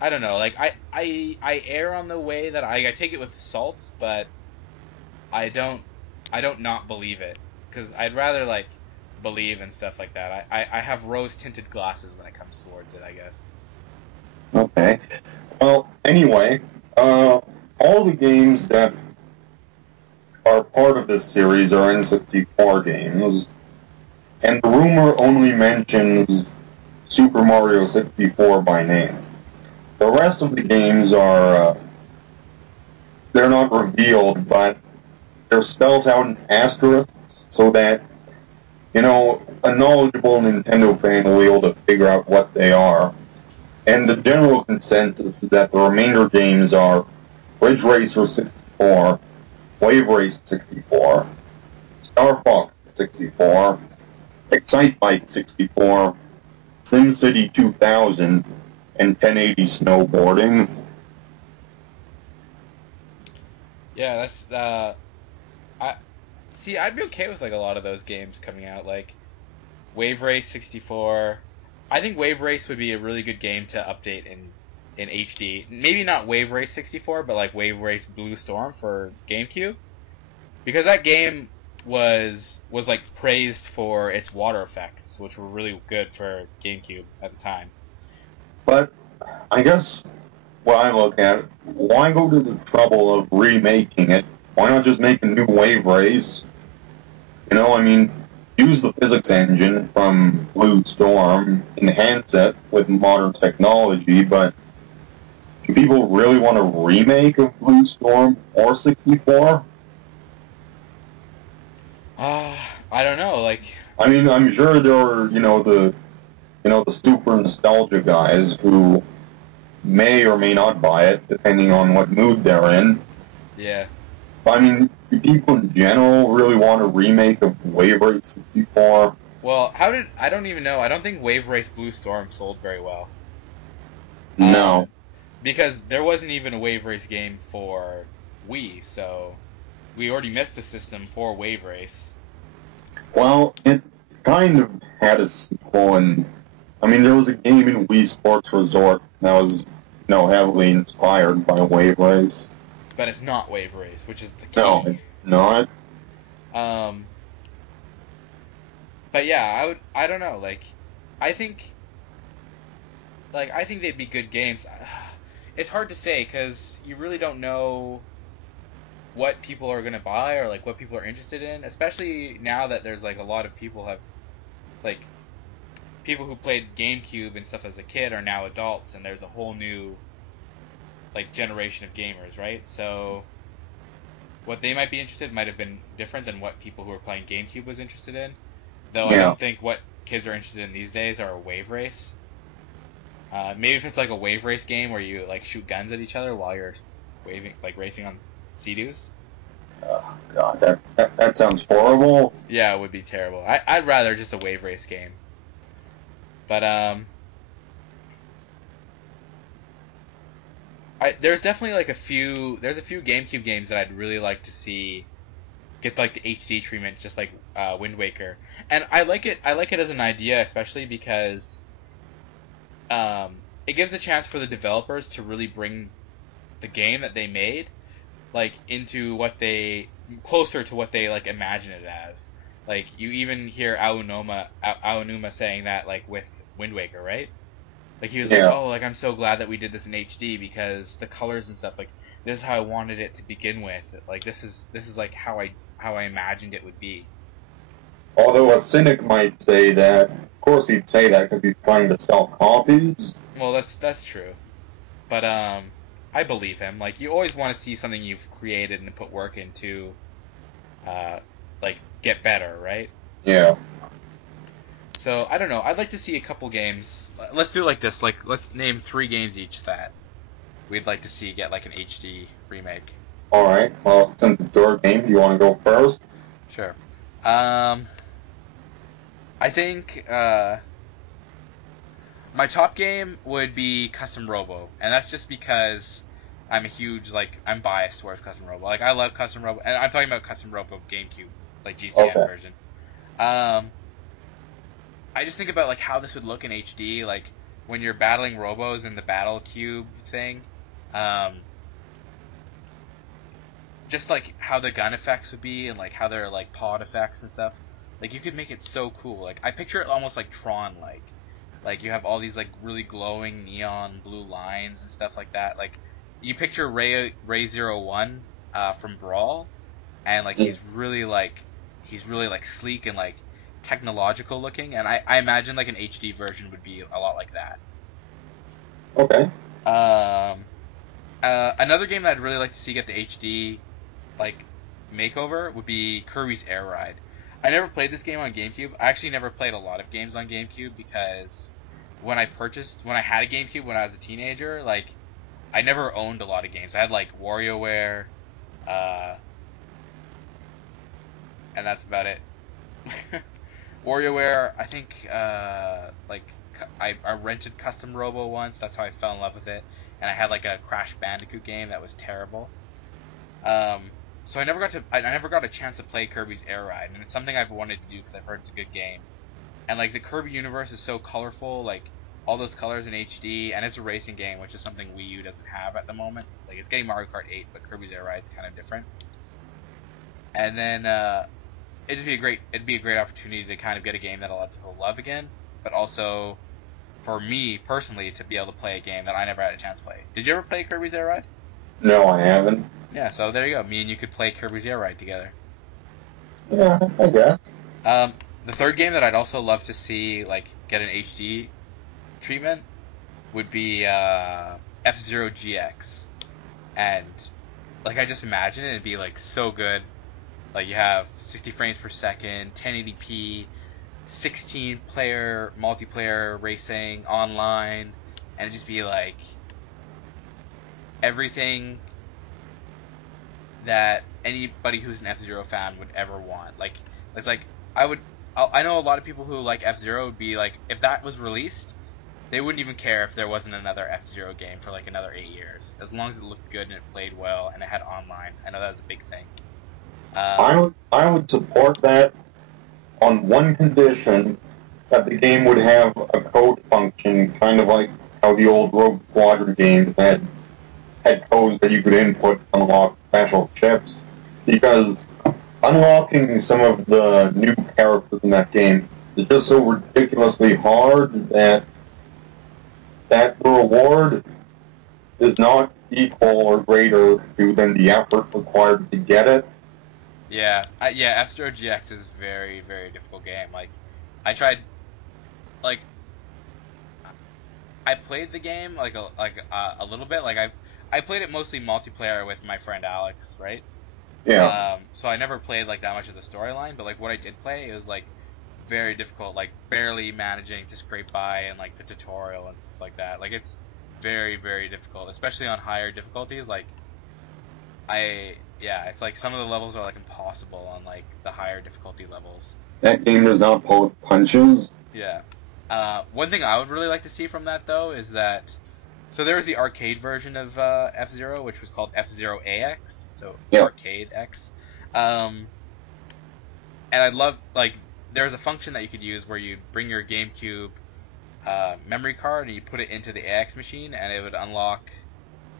I don't know. Like I err on the way that I take it with salt, but I don't I don't not believe it because I'd rather like believe and stuff like that. I have rose tinted glasses when it comes towards it, I guess. Okay. Well, anyway, uh, all the games that are part of this series are N64 games, and the rumor only mentions Super Mario 64 by name. The rest of the games are, they're not revealed, but they're spelled out in asterisks so that, a knowledgeable Nintendo fan will be able to figure out what they are. And the general consensus is that the remainder games are Ridge Racer 64, Wave Race 64, Star Fox 64, Excite Bike 64, SimCity 2000, and 1080 Snowboarding. Yeah, that's I see. I'd be okay with like a lot of those games coming out, like Wave Race 64. I think Wave Race would be a really good game to update in HD. Maybe not Wave Race 64, but like Wave Race Blue Storm for GameCube, because that game was like praised for its water effects, which were really good for GameCube at the time. But I guess what I look at, why go to the trouble of remaking it? Why not just make a new wave race? You know, I mean, use the physics engine from Blue Storm, enhance it with modern technology, but do people really want a remake of Blue Storm or 64? I don't know. Like, I mean, I'm sure there are, the super nostalgia guys who may or may not buy it, depending on what mood they're in. yeah. I mean, do people in general really want a remake of Wave Race 64? Well, I don't even know. I don't think Wave Race Blue Storm sold very well. No. Because there wasn't even a Wave Race game for Wii, so we already missed a system for Wave Race. Well, it kind of had a sequel, and I mean, there was a game in Wii Sports Resort that was, heavily inspired by Wave Race. But it's not Wave Race, which is the No, key. it's not. Um, but yeah, I don't know. I think, I think they'd be good games. It's hard to say because you really don't know what people are gonna buy or like what people are interested in, especially now that there's like a lot of people have like people who played GameCube and stuff as a kid are now adults, and there's a whole new like generation of gamers, right? So what they might be interested in might have been different than what people who were playing GameCube was interested in. Though I Yeah. don't think what kids are interested in these days are a wave race. Maybe if it's like a wave race game where you like shoot guns at each other while you're waving, like racing on Sea-Doos. God, that sounds horrible. Yeah, it would be terrible. I'd rather just a wave race game. But there's definitely like there's a few GameCube games that I'd really like to see get like the HD treatment, just like Wind Waker. And I like it as an idea, especially because it gives a chance for the developers to really bring the game that they made like into what they closer to what they like imagine it as. Like you even hear Aonuma saying that like with Wind Waker, right? Like he was like, Yeah. "Oh, like I'm so glad that we did this in HD because the colors and stuff like this is how I wanted it to begin with. Like this is like how I imagined it would be." Although a cynic might say that, of course he'd say that because he's trying to sell copies. Well, that's true. But I believe him. Like you always want to see something you've created and put work into uh like get better, right? Yeah. So I don't know. I'd like to see a couple games. Let's do it like this. Like let's name 3 games each that we'd like to see get like an HD remake. All right. Well, since it's your game, do you want to go first? Sure. I think my top game would be Custom Robo, and that's just because I'm a huge I'm biased towards Custom Robo. Like I love Custom Robo, and I'm talking about Custom Robo GameCube, like GCN Okay. version. Um, I just think about like how this would look in HD, like when you're battling Robos in the Battle Cube thing. Um, just like how the gun effects would be and like how they're like pod effects and stuff. Like you could make it so cool. Like I picture it almost like Tron like. Like you have all these like really glowing neon blue lines and stuff like that. Like you picture Ray 01 from Brawl and like Mm. he's really like sleek and like technological looking and I imagine like an HD version would be a lot like that. Okay. Um another game that I'd really like to see get the HD like makeover would be Kirby's Air Ride. I never played this game on GameCube. I actually never played a lot of games on GameCube because when I had a GameCube when I was a teenager, like I never owned a lot of games. I had like WarioWare, uh, and that's about it. WarioWare, I think, I rented Custom Robo once. That's how I fell in love with it. And I had like a Crash Bandicoot game that was terrible. Um, so I never got a chance to play Kirby's Air Ride, and it's something I've wanted to do because I've heard it's a good game. And like the Kirby universe is so colorful, like all those colors in HD, and it's a racing game, which is something Wii U doesn't have at the moment. Like it's getting Mario Kart 8, but Kirby's Air Ride's kind of different. And then it'd be a great opportunity to kind of get a game that a lot of people love again, but also for me personally to be able to play a game that I never had a chance to play. Did you ever play Kirby's Air Ride? No, I haven't. Yeah, so there you go. Me and you could play Kirby's Air Ride together. Yeah, I guess. Um, the third game that I'd also love to see like get an HD treatment would be F-Zero GX, and like I just imagine it'd be like so good. Like you have 60 frames per second, 1080p, 16 player multiplayer racing online, and it'd just be like everything that anybody who's an F Zero fan would ever want. Like it's like I would. I know a lot of people who like F Zero would be like, if that was released, they wouldn't even care if there wasn't another F Zero game for like another 8 years, as long as it looked good and it played well and it had online. I know that was a big thing. Um, I would support that on one condition, that the game would have a code function, kind of like how the old Rogue Squadron games had codes that you could input to unlock special chips. Because unlocking some of the new characters in that game is just so ridiculously hard that the reward is not equal or greater to than the effort required to get it. yeah, F Zero GX is very very difficult game. Like I tried like I played the game a little bit. Like I played it mostly multiplayer with my friend Alex, right? Yeah. So I never played like that much of the storyline, but like what I did play, it was like very difficult, like barely managing to scrape by and like the tutorial and stuff like that. Like it's very very difficult, especially on higher difficulties. Like yeah, it's like some of the levels are like impossible on like the higher difficulty levels. That game does not pull punches. Yeah. One thing I would really like to see from that though is that so there was the arcade version of F Zero, which was called F Zero AX, so Yeah. Arcade X. Um, and I'd love like there's a function that you could use where you bring your GameCube memory card and you put it into the AX machine, and it would unlock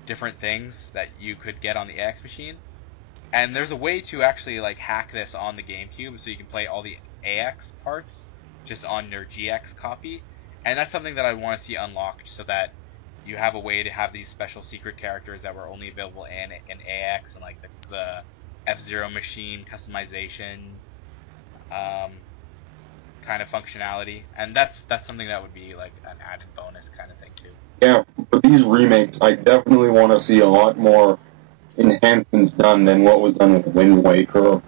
different things that you could get on the AX machine. And there's a way to actually like hack this on the GameCube, so you can play all the AX parts just on your GX copy. And that's something that I want to see unlocked, so that you have a way to have these special secret characters that were only available in AX, and like the F Zero machine customization um, kind of functionality. And that's something that would be like an added bonus kind of thing too. Yeah, for these remakes, I definitely want to see a lot more enhancements done than what was done with Wind Waker.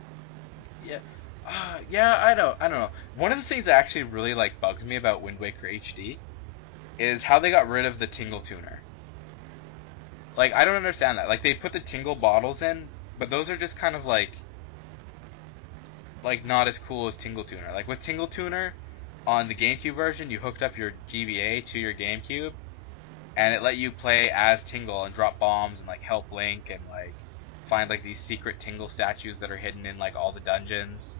Yeah. Yeah, I don't know. One of the things that actually really like bugs me about Wind Waker HD is how they got rid of the tingle tuner. Like I don't understand that. Like they put the tingle bottles in, but those are just kind of like not as cool as tingle tuner. Like with tingle tuner on the GameCube version, you hooked up your GBA to your GameCube and it let you play as Tingle and drop bombs and like help Link and like find like these secret Tingle statues that are hidden in like all the dungeons.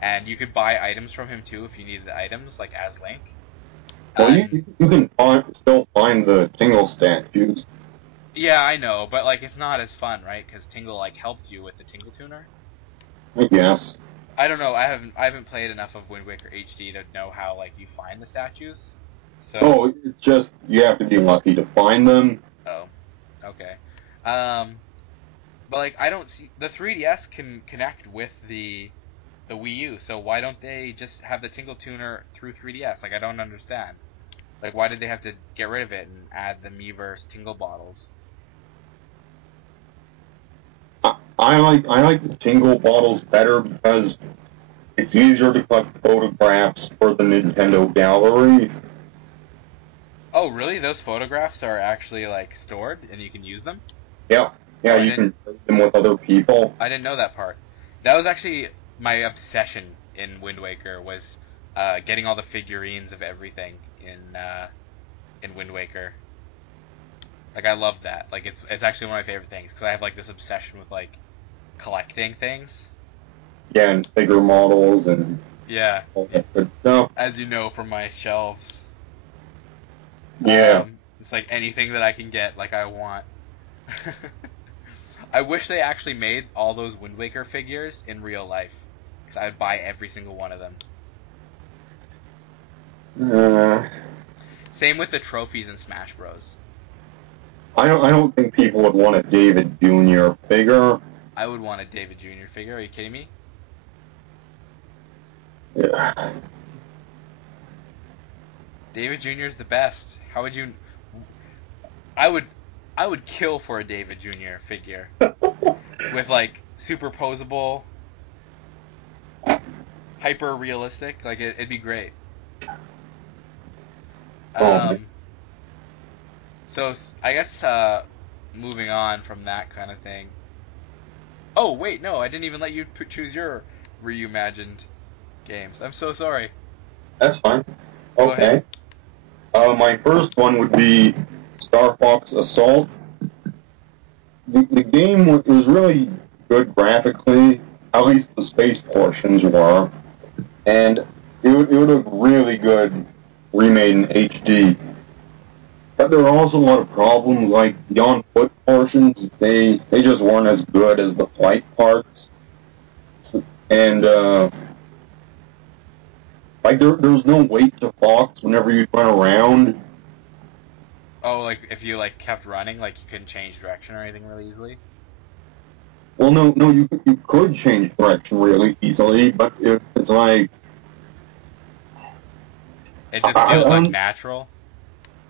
And you could buy items from him too if you needed items, like as Link. Well, And you can still find the Tingle statues. yeah, I know, but like it's not as fun, right? Because Tingle like helped you with the Tingle tuner. I guess. I don't know. I haven't played enough of Wind Waker HD to know how like you find the statues. So Oh, it's just you have to be lucky to find them. oh, okay. Um, but like I don't see the 3DS can connect with the Wii U, so why don't they just have the Tingle tuner through 3DS? Like I don't understand. Like why did they have to get rid of it and add the Miiverse Tingle bottles? I like the Tingle bottles better because it's easier to collect photographs for the Nintendo gallery. Oh, really? Those photographs are actually like stored and you can use them? Yeah, Oh, yeah, I you didn't can trade them with other people. I didn't know that part. That was actually my obsession in Wind Waker was getting all the figurines of everything in Wind Waker. Like I love that. Like it's actually one of my favorite things because I have like this obsession with like collecting things. Yeah, and figure models and Yeah, all that good stuff. as you know from my shelves. Yeah. It's like anything that I can get, like I want. I wish they actually made all those Wind Waker figures in real life, because I'd buy every single one of them. Uh, Same with the trophies in Smash Bros. I don't think people would want a David Jr. figure. I would want a David Jr. figure. Are you kidding me? Yeah. David Jr. is the best. How would you? I would, I would kill for a David Jr. figure with like superposable, hyper realistic. Like it'd be great. Oh, Um, so I guess moving on from that kind of thing. Oh wait, no, I didn't even let you choose your reimagined games. I'm so sorry. that's fine. Go ahead. Okay. My first one would be Star Fox Assault. The game was really good graphically, at least the space portions were, and it would look really good remade in HD. But there were also a lot of problems, like the on-foot portions, they just weren't as good as the flight parts. And, like, there was no weight to Fox whenever you went around. Oh, like if you like kept running, like you couldn't change direction or anything really easily. Well, no, you could change direction really easily, but it's like, It just feels like I'm, natural.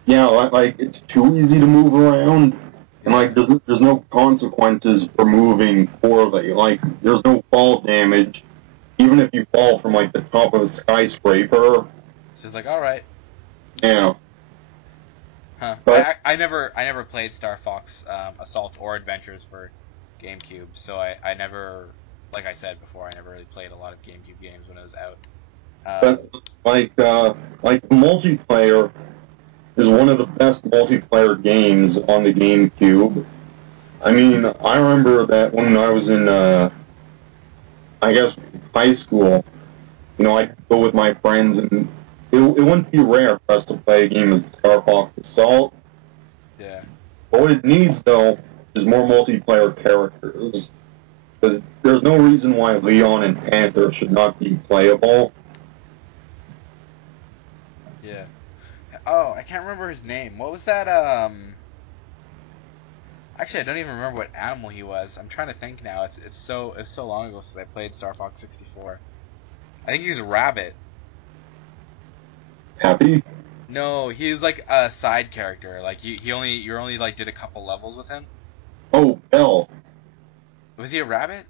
yeah, like it's too easy to move around, and Yeah. like there's no consequences for moving poorly. Like there's no fall damage, even if you fall from like the top of a skyscraper. It's just like all right. Yeah, Huh. but I never played Star Fox Assault or Adventures for GameCube, so I never, like I said before, I never really played a lot of GameCube games when it was out. but Um, like multiplayer is one of the best multiplayer games on the GameCube. I mean, I remember that when I was in I guess high school, I'd go with my friends, and it wouldn't be rare for us to play a game of Star Fox Assault. yeah, But what it needs, though, is more multiplayer characters. Because there's no reason why Leon and Panther should not be playable. yeah. Oh, I can't remember his name. What was that? Actually, I don't even remember what animal he was. I'm trying to think now. It's so long ago since I played Star Fox 64. I think he was a rabbit. Happy? No, he was like a side character. Like you only like did a couple levels with him. Oh, Bell. Was he a rabbit?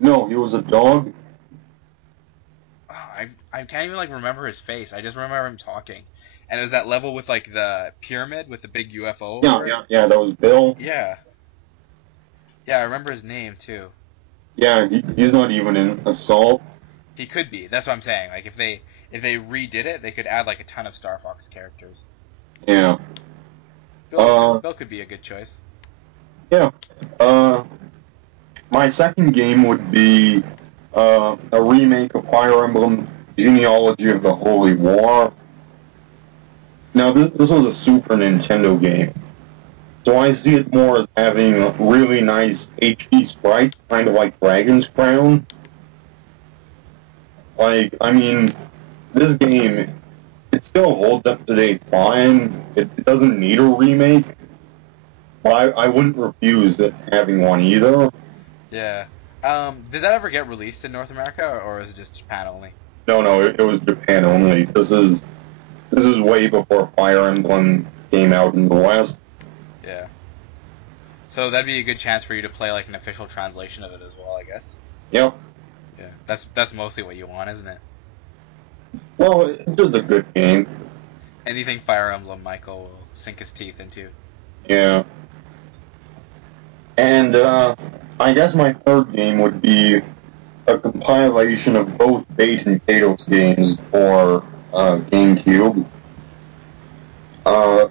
No, he was a dog. Oh, I can't even like remember his face. I just remember him talking. And it was that level with like the pyramid with the big UFO Yeah, over it. yeah, yeah, that was Bill. Yeah. Yeah, I remember his name too. Yeah, he's not even in Assault. He could be. That's what I'm saying. Like if they redid it, they could add like a ton of Star Fox characters. Yeah. Uh, Bill could be a good choice. yeah. Uh, my second game would be a remake of Fire Emblem Genealogy of the Holy War. Now, this was a Super Nintendo game, so I see it more as having a really nice HD sprites, kind of like Dragon's Crown. Like, I mean, this game, it still holds up today fine. It doesn't need a remake, but I wouldn't refuse it having one either. Yeah. Did that ever get released in North America or is it just Japan only? No, it was Japan only. This is way before Fire Emblem came out in the West. Yeah. So that'd be a good chance for you to play like an official translation of it as well, I guess. Yep. Yeah. That's mostly what you want, isn't it? Well, it's just a good game. Anything Fire Emblem Michael will sink his teeth into. Yeah. And I guess my third game would be a compilation of both Bait and Tails games for GameCube. Uh,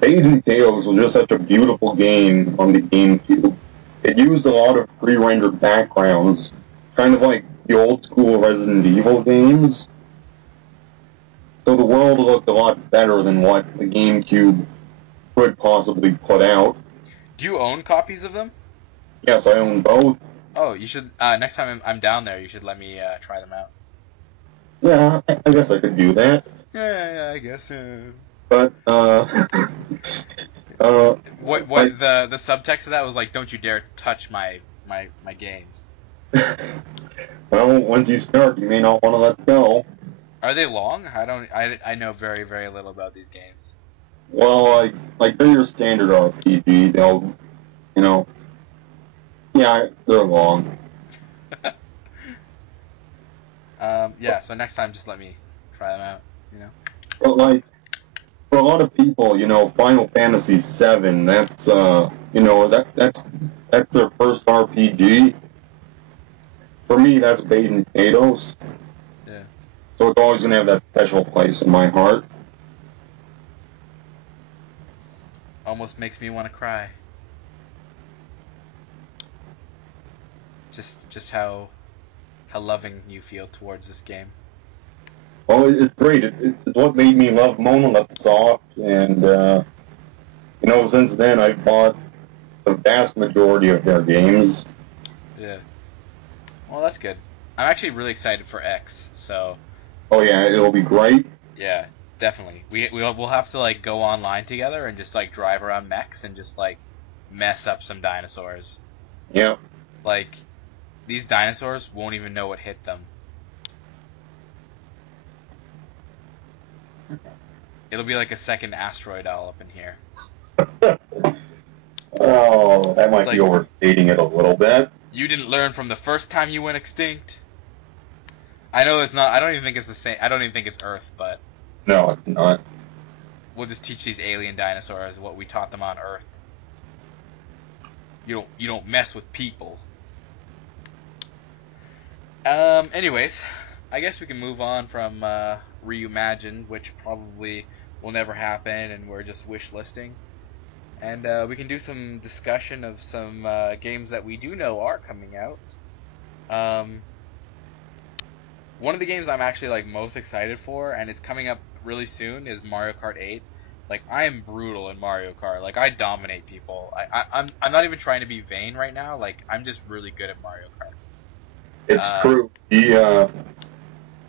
Bait and Tails was just such a beautiful game on the GameCube. It used a lot of pre-rendered backgrounds, kind of like the old school Resident Evil games. So the world looked a lot better than what the GameCube could possibly put out. Do you own copies of them? Yes, I own both. Oh, you should. Next time I'm down there, you should let me try them out. Yeah, I guess I could do that. Yeah, I guess. But like, What the subtext of that was like, don't you dare touch my games. well, once you start, you may not want to let go. Are they long? I know very very little about these games. Well, like they're your standard RPG. They'll, you know, yeah, they're long. Yeah, so next time just let me try them out, you know. But like for a lot of people, Final Fantasy VII. That's that's their first RPG. For me, that's bait and potatoes. Yeah. So it's always gonna have that special place in my heart. Almost makes me want to cry. Just how loving you feel towards this game. Well, it's great. It's what made me love Monolith Soft, and since then I've bought the vast majority of their games. Yeah. Well, that's good. I'm actually really excited for X. So Oh yeah, it'll be great. yeah, definitely. We'll have to like go online together and just like drive around mechs and just like mess up some dinosaurs. Yeah. Like these dinosaurs won't even know what hit them. It'll be like a second asteroid all up in here. Oh, that It's might be like overstating it a little bit. you didn't learn from the first time you went extinct. I know it's not. I don't even think it's the same. I don't even think it's Earth, but No, it's not. we'll just teach these alien dinosaurs what we taught them on Earth. You don't mess with people. Anyways, I guess we can move on from reUmagined, which probably will never happen, and we're just wish listing. And we can do some discussion of some games that we do know are coming out. Um, One of the games I'm actually like most excited for, and it's coming up really soon, is Mario Kart 8. Like I am brutal in Mario Kart. Like I dominate people. I'm not even trying to be vain right now. Like I'm just really good at Mario Kart. It's Um, true.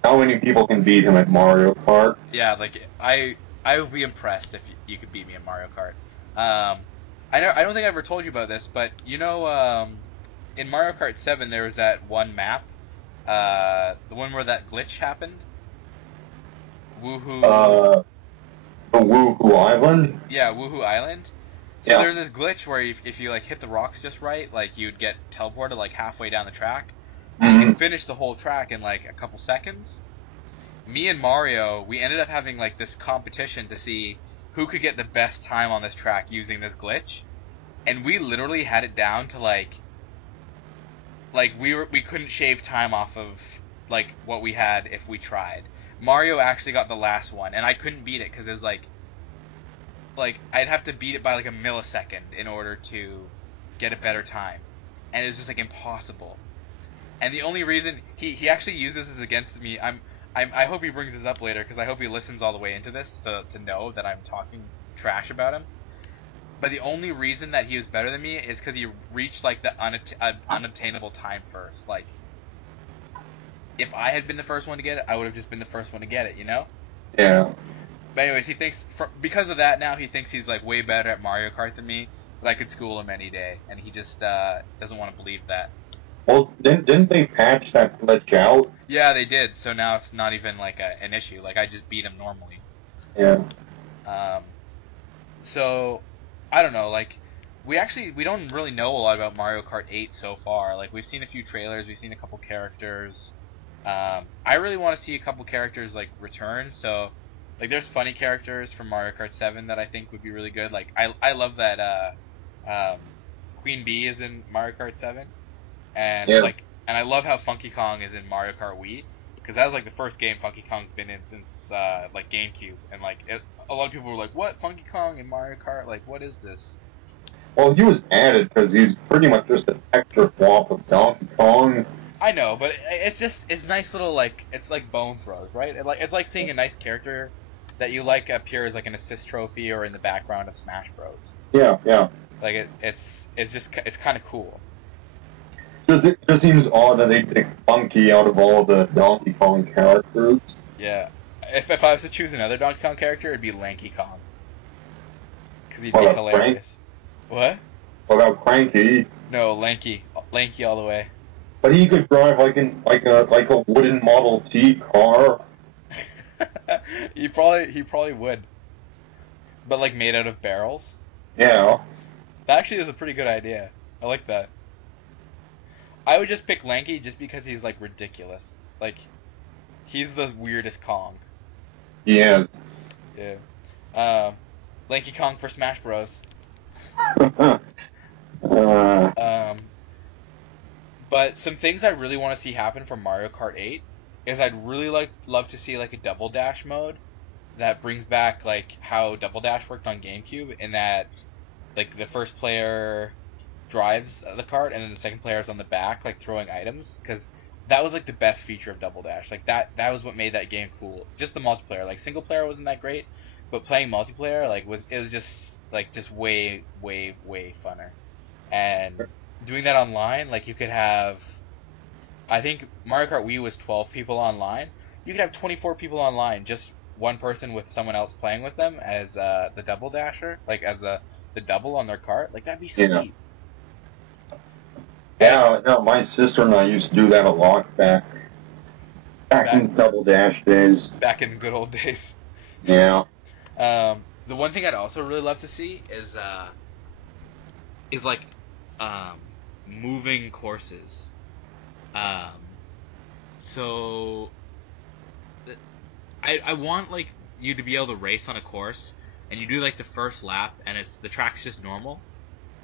How many people can beat him at Mario Kart? yeah, like I would be impressed if you could beat me in Mario Kart. I don't think I ever told you about this, but in Mario Kart 7 there was that one map, the one where that glitch happened. Woohoo! Uh, the Woohoo Island? Yeah, Woohoo Island. So Yeah. there's this glitch where if you like hit the rocks just right, like you'd get teleported like halfway down the track, and you Hmm. can finish the whole track in like a couple seconds. Me and Mario, we ended up having like this competition to see who could get the best time on this track using this glitch, and we literally had it down to like we couldn't shave time off of like what we had if we tried. Mario actually got the last one, and I couldn't beat it because it was like I'd have to beat it by like a millisecond in order to get a better time, and it was just like impossible. And the only reason he actually uses this against me, I hope he brings this up later because I hope he listens all the way into this to know that I'm talking trash about him. But the only reason that he was better than me is because he reached like the unobtainable time first. Like if I had been the first one to get it, I would have just been the first one to get it, you know? Yeah. But anyways, he thinks because of that now he thinks he's like way better at Mario Kart than me. But I could school him any day, and he just doesn't want to believe that. Well, didn't they patch that glitch out? Yeah, they did. So now it's not even like an issue. Like I just beat him normally. Yeah. Um, so I don't know. Like we don't really know a lot about Mario Kart 8 so far. Like we've seen a few trailers, we've seen a couple characters. I really want to see a couple characters like return. So like there's funny characters from Mario Kart 7 that I think would be really good. Like I love that Queen Bee is in Mario Kart 7, and Yeah. I love how Funky Kong is in Mario Kart Wii, because that was like the first game Funky Kong's been in since like GameCube, and a lot of people were like, "What, Funky Kong in Mario Kart? Like, what is this?" Well, he was added because he's pretty much just an extra flop of Donkey Kong. I know, but it's nice little like it's like bone throws, right? It's like seeing a nice character that you like appear as like an assist trophy or in the background of Smash Bros. Yeah, yeah. Like it's kind of cool. It just seems odd that they picked Funky out of all the Donkey Kong characters. Yeah. If I was to choose another Donkey Kong character, it'd be Lanky Kong because he'd What be about Crank? hilarious. What? What about Cranky? No, Lanky, Lanky all the way. But he could drive like a wooden Model T car. He probably would, but like made out of barrels. Yeah. That actually is a pretty good idea. I like that. I would just pick Lanky just because he's like ridiculous. Like he's the weirdest Kong. Yeah. Yeah. Um, Lanky Kong for Smash Bros. uh, Um, but some things I really want to see happen for Mario Kart 8 is I'd really love to see like a double dash mode that brings back like how double dash worked on GameCube, in that like the first player drives the cart and then the second player is on the back like throwing items, because that was like the best feature of double dash. Like that was what made that game cool. Just the multiplayer. Like single player wasn't that great, but playing multiplayer like was just way funner. And doing that online, like you could have, I think Mario Kart Wii was 12 people online. You could have 24 people online, just one person with someone else playing with them as the double dasher, like as the double on their cart. Like that'd be yeah. sweet. And Yeah, no, my sister and I used to do that a lot back back in Double Dash days. back in good old days. Yeah. The one thing I'd also really love to see is like um, moving courses. Um, so I want like you to be able to race on a course and you do like the first lap and it's the track's just normal.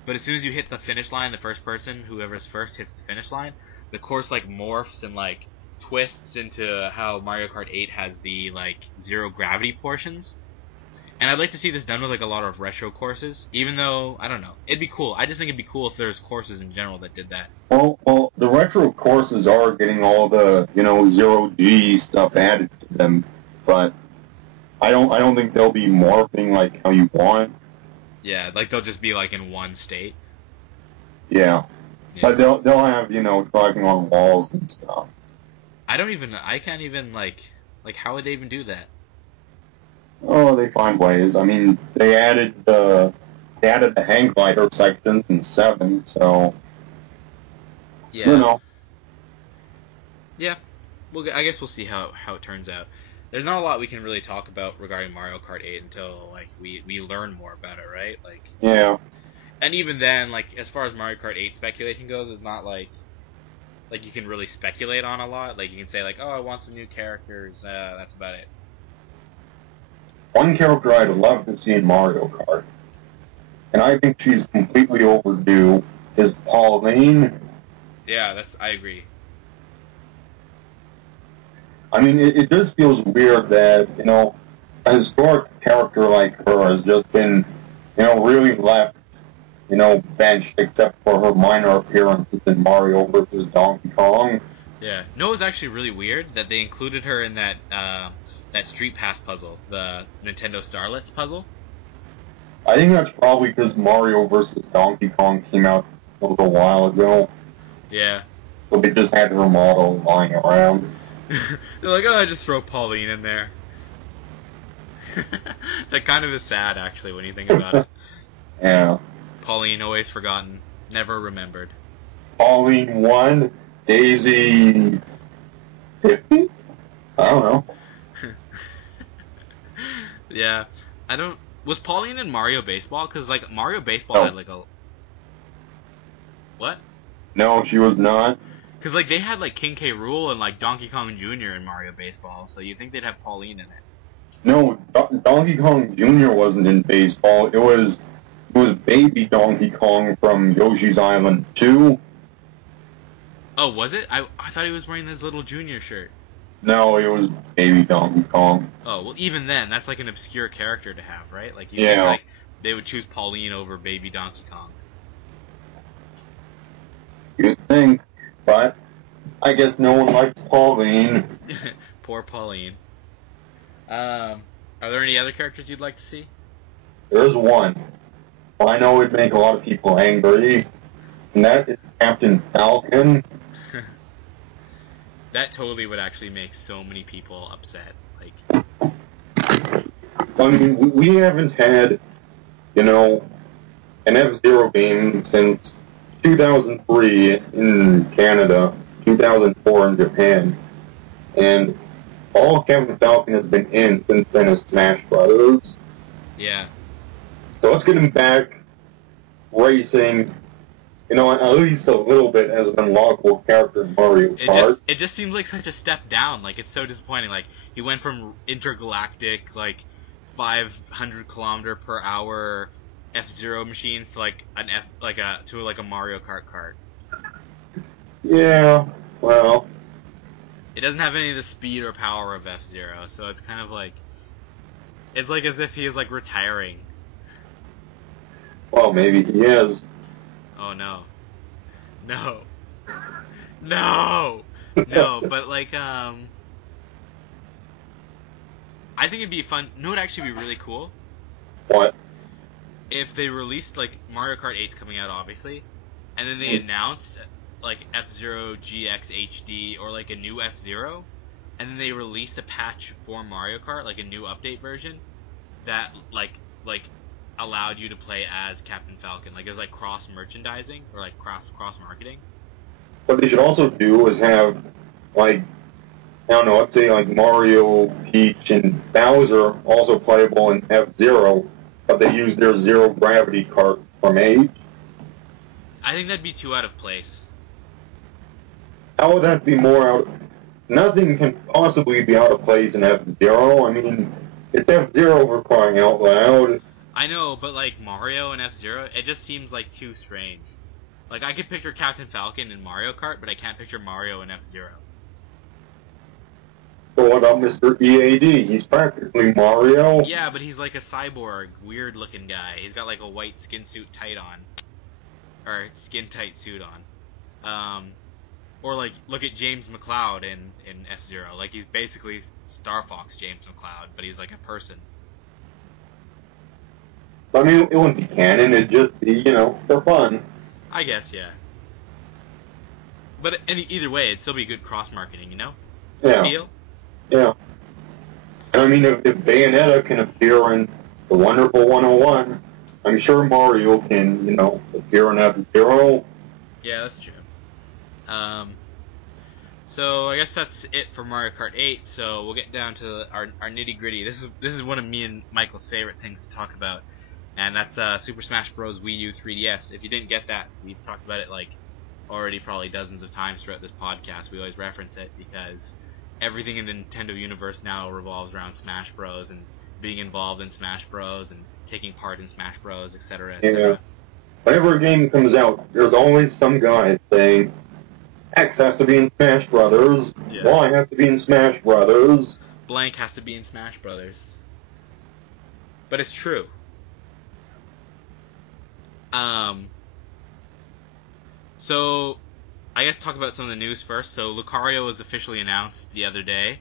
But as soon as you hit the finish line, the first person, whoever's first, hits the finish line, the course like morphs and like twists into how Mario Kart 8 has the like zero gravity portions. And I'd like to see this done with like a lot of retro courses, even though I don't know, it'd be cool. I just think it'd be cool if there's courses in general that did that. Well, the retro courses are getting all the zero G stuff added to them, but I don't think they'll be morphing like how you want. Yeah, like they'll just be like in one state. Yeah, Yeah. but they'll have driving on walls and stuff. I can't even like how would they even do that? Oh, they find ways. I mean, they added the hang glider sections in 7, so you Yeah. know. Yeah. Well, I guess we'll see how it turns out. There's not a lot we can really talk about regarding Mario Kart 8 until like we learn more about it, right? Like, Yeah. and even then, like as far as Mario Kart 8 speculation goes, it's not like you can really speculate on a lot. Like you can say like, oh, I want some new characters. That's about it. One character I'd love to see in Mario Kart, and I think she's completely overdue, is Pauline. Yeah, I agree. I mean, it just feels weird that, a historic character like her has just been, really left, benched except for her minor appearances in Mario versus Donkey Kong. Yeah. No, it was actually really weird that they included her in that Street Pass puzzle, the Nintendo Starlets puzzle. I think that's probably because Mario versus Donkey Kong came out a little while ago, Yeah. so they just had her model lying around. They're like, oh, just throw Pauline in there. That kind of is sad, actually, when you think about it. Yeah. Pauline always forgotten, never remembered. Pauline 1, Daisy 50? I don't know. Yeah, I don't. Was Pauline in Mario Baseball? Because like Mario Baseball No. had like a what? No, she was not. Because like they had like King K. Rool and like Donkey Kong Jr. in Mario Baseball, so you think they'd have Pauline in it? No, Donkey Kong Jr. wasn't in baseball. It was Baby Donkey Kong from Yoshi's Island 2. Oh, was it? I thought he was wearing his little Junior shirt. No, it was Baby Donkey Kong. Oh well, even then, that's like an obscure character to have, right? Like you think Yeah, like they would choose Pauline over Baby Donkey Kong. you'd think, but I guess no one liked Pauline. Poor Pauline. Are there any other characters you'd like to see? There's one. I know it'd make a lot of people angry, and that is Captain Falcon. That totally would actually make so many people upset. Like, I mean, we haven't had, you know, an F-Zero game since 2003 in Canada, 2004 in Japan, and all Captain Falcon has been in since then is Smash Brothers. yeah, So let's get him back racing, at least a little bit as an unlockable character in Mario Kart. it just seems like such a step down. Like, it's so disappointing. Like, he went from intergalactic, like 500 km per hour F-Zero machines to like an F like a to like a Mario Kart cart. Yeah, well, It doesn't have any of the speed or power of F-Zero, so it's kind of like it's like as if he is like retiring. maybe he is. Oh no. No. No. No, but like I think it'd be fun. No, it'd actually be really cool What? if they released like Mario Kart 8's coming out obviously, and then they announced like F-Zero GX HD or like a new F-Zero, and then they released a patch for Mario Kart, like a new update version that like allowed you to play as Captain Falcon. Like it was like cross merchandising or like cross marketing. What they should also do is have, like, I don't know, let's say like Mario, Peach, and Bowser also playable in F-Zero, but they use their zero gravity cart from Age. I think that'd be too out of place. How would that be more out? Nothing can possibly be out of place in F-Zero. I mean, it's F-Zero for crying out loud. I know, but like Mario and F-Zero, it just seems like too strange. Like I could picture Captain Falcon in Mario Kart, but I can't picture Mario and F-Zero. But what about Mr. EAD? He's practically Mario. Yeah, but he's like a cyborg, weird looking guy. He's got like a white skin suit tight on, or skin tight suit on. Or like look at James McCloud in F Zero. Like he's basically Star Fox James McCloud, but he's like a person. I mean, it wouldn't be canon. It'd just be, for fun. I guess, yeah. But either way, it'd still be good cross marketing, you know? Yeah, Feel? yeah. And I mean, if Bayonetta can appear in the Wonderful 101, I'm sure Mario can, appear in F-Zero. Yeah, that's true. Um, so I guess that's it for Mario Kart 8. So we'll get down to our nitty gritty. This is one of me and Michael's favorite things to talk about, and that's Super Smash Bros. Wii U 3DS. If you didn't get that, we've talked about it like already probably dozens of times throughout this podcast. We always reference it because everything in the Nintendo universe now revolves around Smash Bros. And being involved in Smash Bros. And taking part in Smash Bros. Etc. Yeah. etc. Whenever a game comes out, there's always some guy saying, X has to be in Smash Brothers, Yeah. Y has to be in Smash Brothers. Blank has to be in Smash Brothers. But it's true. So I guess talk about some of the news first. So Lucario was officially announced the other day.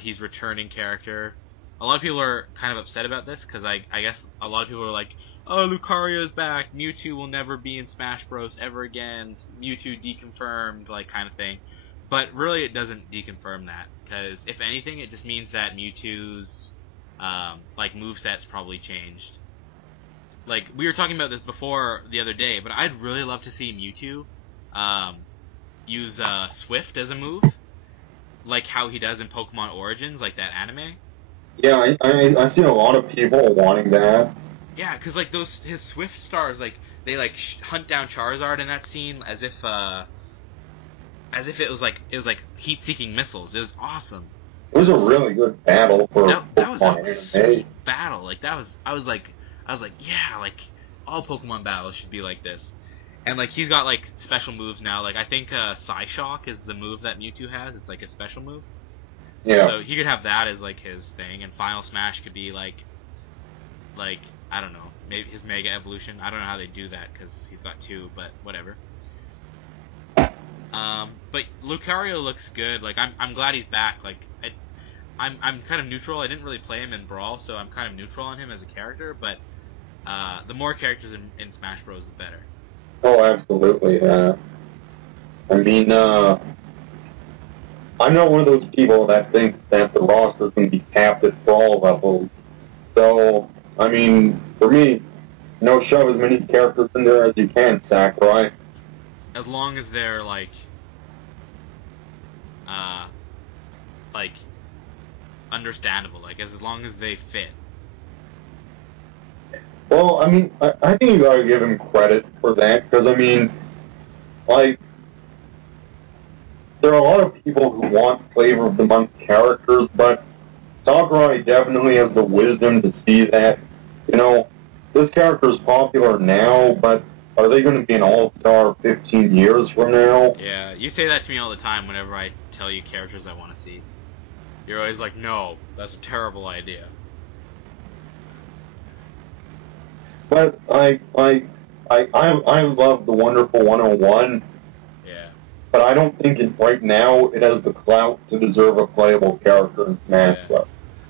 He's returning character. A lot of people are kind of upset about this because I guess a lot of people are like, oh, Lucario's back. Mewtwo will never be in Smash Bros. Ever again. Mewtwo deconfirmed, like kind of thing. But really, it doesn't deconfirm that because if anything, it just means that Mewtwo's like moveset's probably changed. Like we were talking about this before the other day, but I'd really love to see Mewtwo use Swift as a move, like how he does in Pokemon Origins, like that anime. Yeah, I see a lot of people wanting that. Yeah, because like his Swift stars, like they like hunt down Charizard in that scene as if it was like heat-seeking missiles. It was awesome. It was a really good battle for That was Pokemon a anime. sweet battle. Like that was I was like yeah, like all Pokemon battles should be like this. And like he's got like special moves now. Like I think Psyshock is the move that Mewtwo has. It's like a special move. Yeah. So he could have that as like his thing, and Final Smash could be like I don't know, maybe his Mega Evolution. I don't know how they do that because he's got two, but whatever. But Lucario looks good. Like I'm glad he's back. Like I'm kind of neutral. I didn't really play him in Brawl, so I'm kind of neutral on him as a character. But the more characters in Smash Bros, the better. Oh, absolutely. I mean, I'm not one of those people that thinks that the roster can be capped at brawl levels. So, I mean, for me, shove as many characters in there as you can, Sakurai. As long as they're uh, like understandable, like as long as they fit. Well, I mean, I think you gotta give him credit for that, because, I mean, like, there are a lot of people who want flavor of the month characters, but Sakurai definitely has the wisdom to see that, this character is popular now, but are they going to be an all-star 15 years from now? Yeah, you say that to me all the time whenever I tell you characters I want to see. You're always like, no, that's a terrible idea. But I love the Wonderful 101. Yeah. But I don't think right now it has the clout to deserve a playable character in Smash Bros.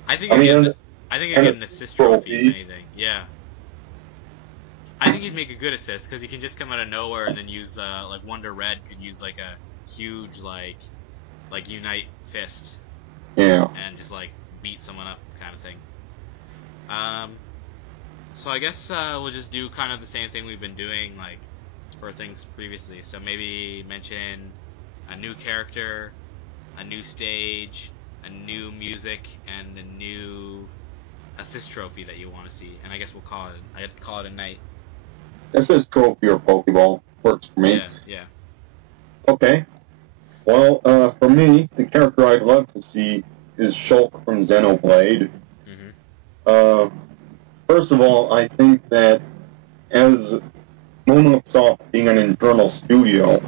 I think I think I get an assist trophy, if anything. Yeah. I think he'd make a good assist because he can just come out of nowhere and then use like Wonder Red could use like a huge like Unite Fist. Yeah. And just like beat someone up kind of thing. So I guess we'll just do kind of the same thing we've been doing like for things previously. So maybe mention a new character, a new stage, a new music, and a new assist trophy that you want to see. And I guess we'll call it a night. Assist trophy or Pokeball works for me. Yeah. Okay. Well, for me, the character I'd love to see is Shulk from Xenoblade. First of all, I think that as Moonlight being an internal studio,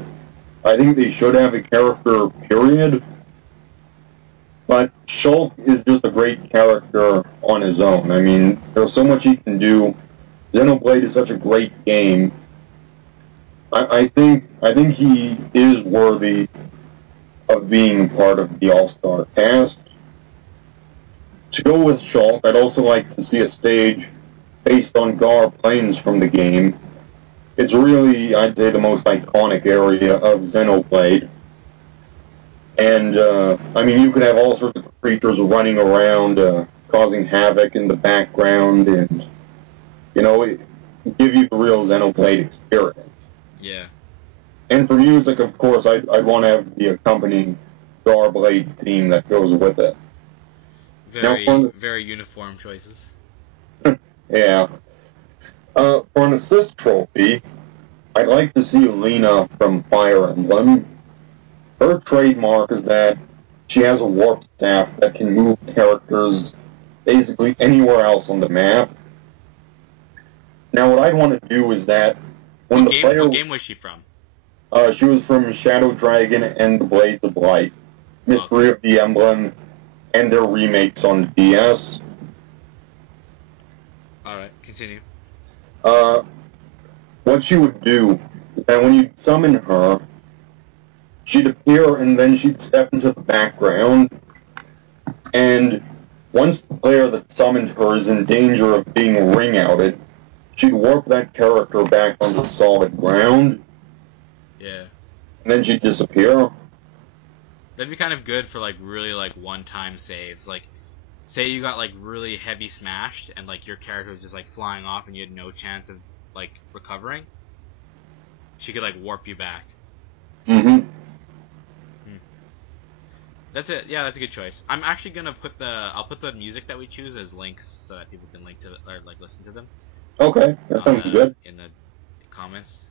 I think they should have a character, period. But Shulk is just a great character on his own. I mean, there's so much he can do. Xenoblade is such a great game. I think he is worthy of being part of the All-Star cast. To go with Shulk, I'd also like to see a stage based on Gar Plains from the game. It's really, I'd say, the most iconic area of Xenoblade. And, I mean, you could have all sorts of creatures running around, causing havoc in the background, and, give you the real Xenoblade experience. Yeah. And for music, of course, I'd want to have the accompanying Garblade theme that goes with it. Very uniform choices. Yeah. For an assist trophy, I'd like to see Lena from Fire Emblem. Her trademark is that she has a warp staff that can move characters basically anywhere else on the map. Now, what I'd want to do is that when what game was she from? She was from Shadow Dragon and the Blades of Light, Mystery of the Emblem, and their remakes on DS. Alright, continue. What she would do is that when you summon her, she'd appear and then she'd step into the background, and once the player that summoned her is in danger of being ring-outed, she'd warp that character back onto solid ground. Yeah. And then she'd disappear. That'd be kind of good for like really like one-time saves. Like, say you got like really heavy smashed and like your character was just like flying off and you had no chance of like recovering. She could like warp you back. That's it. Yeah, that's a good choice. I'm actually gonna I'll put the music that we choose as links so that people can link to or like listen to them. Okay, that sounds good. In the comments.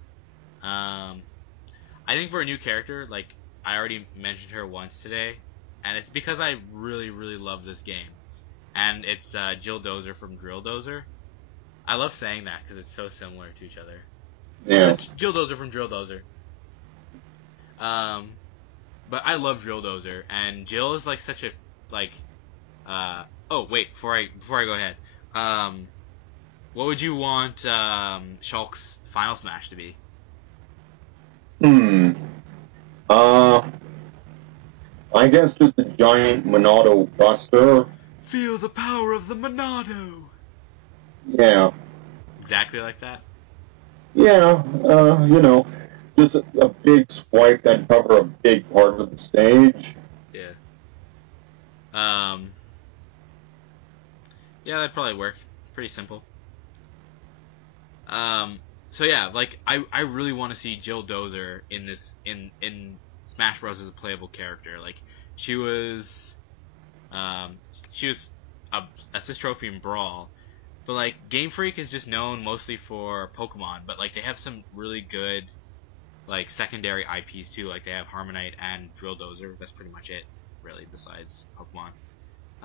I think for a new character, like I already mentioned her once today, and it's because I really, really love this game, and it's Jill Dozer from Drill Dozer. I love saying that because it's so similar to each other. Yeah. Jill Dozer from Drill Dozer. But I love Drill Dozer, and Jill is like such a like. Oh wait, before I go ahead, what would you want Shulk's final smash to be? I guess just a giant Monado buster. Feel the power of the Monado. Yeah. Exactly like that? Yeah, just a big swipe that'd cover a big part of the stage. Yeah. Um, yeah, that'd probably work. Pretty simple. Um, so yeah, like I really want to see Jill Dozer in this in Smash Bros as a playable character. Like she was um she was a assist trophy in Brawl, but like Game Freak is just known mostly for Pokemon, but like they have some really good like secondary IPs too. Like they have Harmonite and Drill Dozer. That's pretty much it, really, besides Pokemon.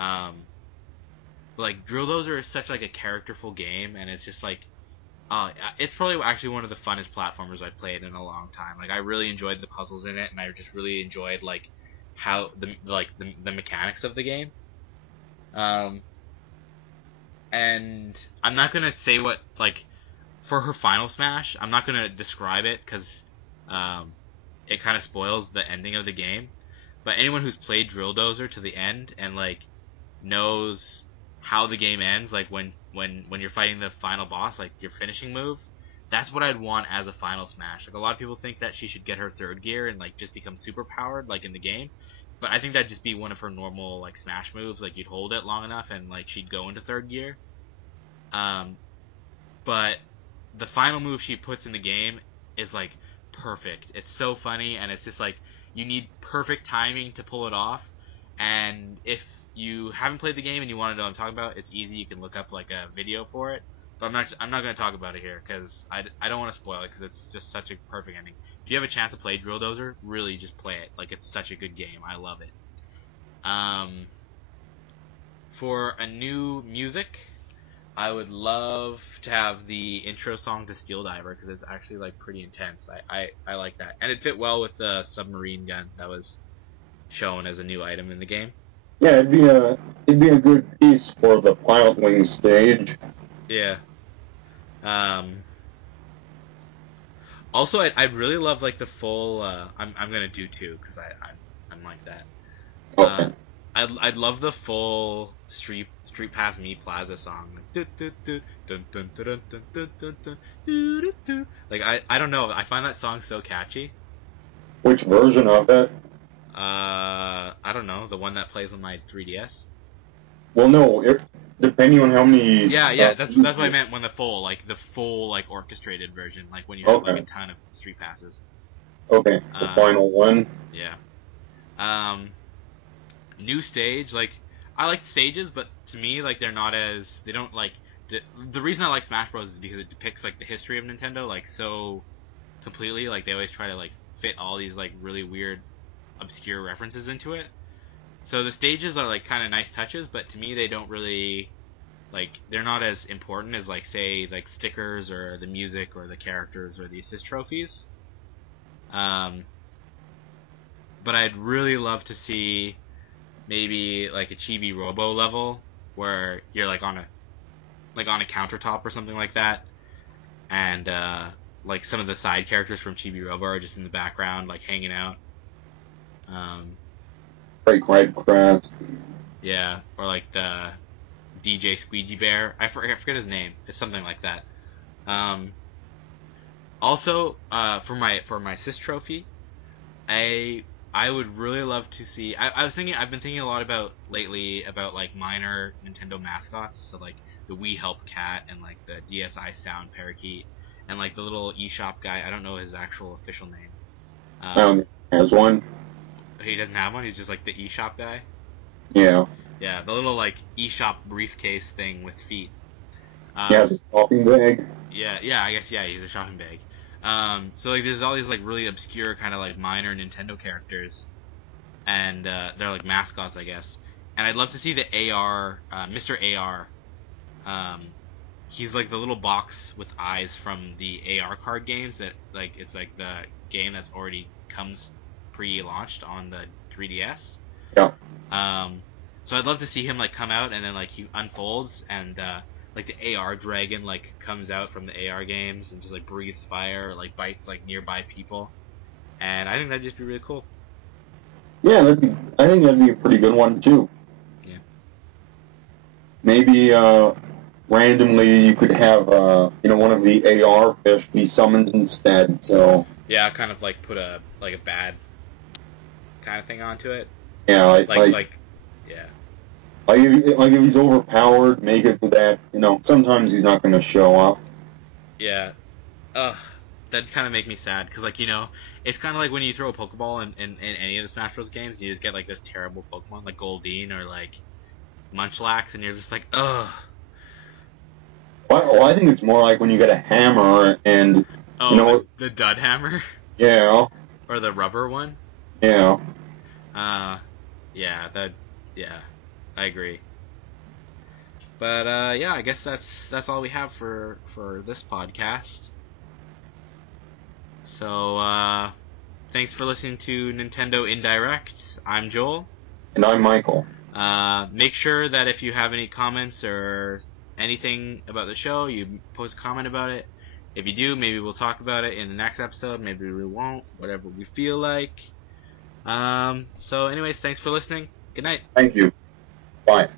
Um, but like Drill Dozer is such like a characterful game, and it's just like it's probably actually one of the funnest platformers I've played in a long time. Like I really enjoyed the puzzles in it, and I just really enjoyed like how the mechanics of the game. Um, and I'm not gonna say what like for her final smash. I'm not gonna describe it because um, it kind of spoils the ending of the game. But anyone who's played Drill Dozer to the end and like knows how the game ends, like when you're fighting the final boss, like your finishing move, that's what I'd want as a final smash. Like a lot of people think that she should get her third gear and like just become super powered like in the game. But I think that'd just be one of her normal like smash moves. Like you'd hold it long enough and like she'd go into third gear. Um, but the final move she puts in the game is like perfect. It's so funny and it's just like you need perfect timing to pull it off. And if you haven't played the game and you want to know what I'm talking about, it's easy. You can look up like a video for it. But I'm not going to talk about it here because I don't want to spoil it because it's just such a perfect ending. If you have a chance to play Drill Dozer, really just play it. Like it's such a good game. I love it. Um, for a new music, I would love to have the intro song to Steel Diver because it's actually like pretty intense. I like that, and it fit well with the submarine gun that was shown as a new item in the game. Yeah, it'd be a good piece for the Pilot Wing stage. Yeah. Um. Also, I'd really love like the full. I'm gonna do two because I'm like that. Uh, Okay. I'd love the full Street Pass Me Plaza song. Like, dun, dun, dun, dun, dun, dun, dun, dun, doo, doo, doo. Like I don't know. I find that song so catchy. Which version of that? I don't know, the one that plays on my 3DS. Well, no, depending on how many. Yeah, yeah, that's what I meant when the full like orchestrated version, like when you have like a Okay. ton of Street Passes. Okay. The Um, final one. yeah. Um, New stage, like I like stages, but to me, like they don't like the reason I like Smash Bros is because it depicts like the history of Nintendo like so completely. Like they always try to like fit all these like really weird, obscure references into it. So the stages are like kind of nice touches, but to me they don't really like they're not as important as like say like stickers or the music or the characters or the assist trophies. Um, but I'd really love to see maybe like a Chibi Robo level where you're like on a countertop or something like that, and like some of the side characters from Chibi Robo are just in the background like hanging out. Um, Break Red Crest. yeah, or like the DJ Squeegee Bear. I forget his name. It's something like that. Um, Also, for my assist trophy, I I would really love to see. I've been thinking a lot about lately about like minor Nintendo mascots, so like the Wii Help Cat and like the DSi Sound Parakeet and like the little eShop guy. I don't know his actual official name. Um, Has one. he doesn't have one. He's just like the eShop guy. Yeah. Yeah, the little like eShop briefcase thing with feet. Yeah, Um, the shopping bag. Yeah, yeah, I guess yeah, he's a shopping bag. So like there's all these like really obscure kind of like minor Nintendo characters, and they're like mascots, I guess. And I'd love to see the AR, Mr. AR. Um, he's like the little box with eyes from the AR card games that like it's like the game that's already comes pre-launched on the 3DS. Yeah. Um, so I'd love to see him like come out and then like he unfolds and like the AR dragon like comes out from the AR games and just like breathes fire or like bites like nearby people. And I think that'd just be really cool. Yeah, I think that'd be a pretty good one too. Yeah. Maybe randomly you could have one of the AR fish be summoned instead. So Yeah, kind of like put a like a bad kind of thing onto it. yeah, Like yeah. Like if he's overpowered, make it to that. Sometimes he's not going to show up. Yeah. Ugh. That kind of make me sad because, like, it's kind of like when you throw a Pokeball in any of the Smash Bros. Games, and you just get like this terrible Pokemon like Goldeen or like Munchlax, and you're just like, ugh. Well, I think it's more like when you get a hammer and Oh, the Dud Hammer yeah, or the rubber one. yeah. Uh, yeah, yeah, I agree. But yeah, I guess that's all we have for this podcast. So thanks for listening to Nintendo Indirect. I'm Joel. And I'm Michael. Make sure that if you have any comments or anything about the show, you post a comment about it. If you do, maybe we'll talk about it in the next episode. Maybe we won't. Whatever we feel like. So anyways, thanks for listening. Good night. Thank you. Bye.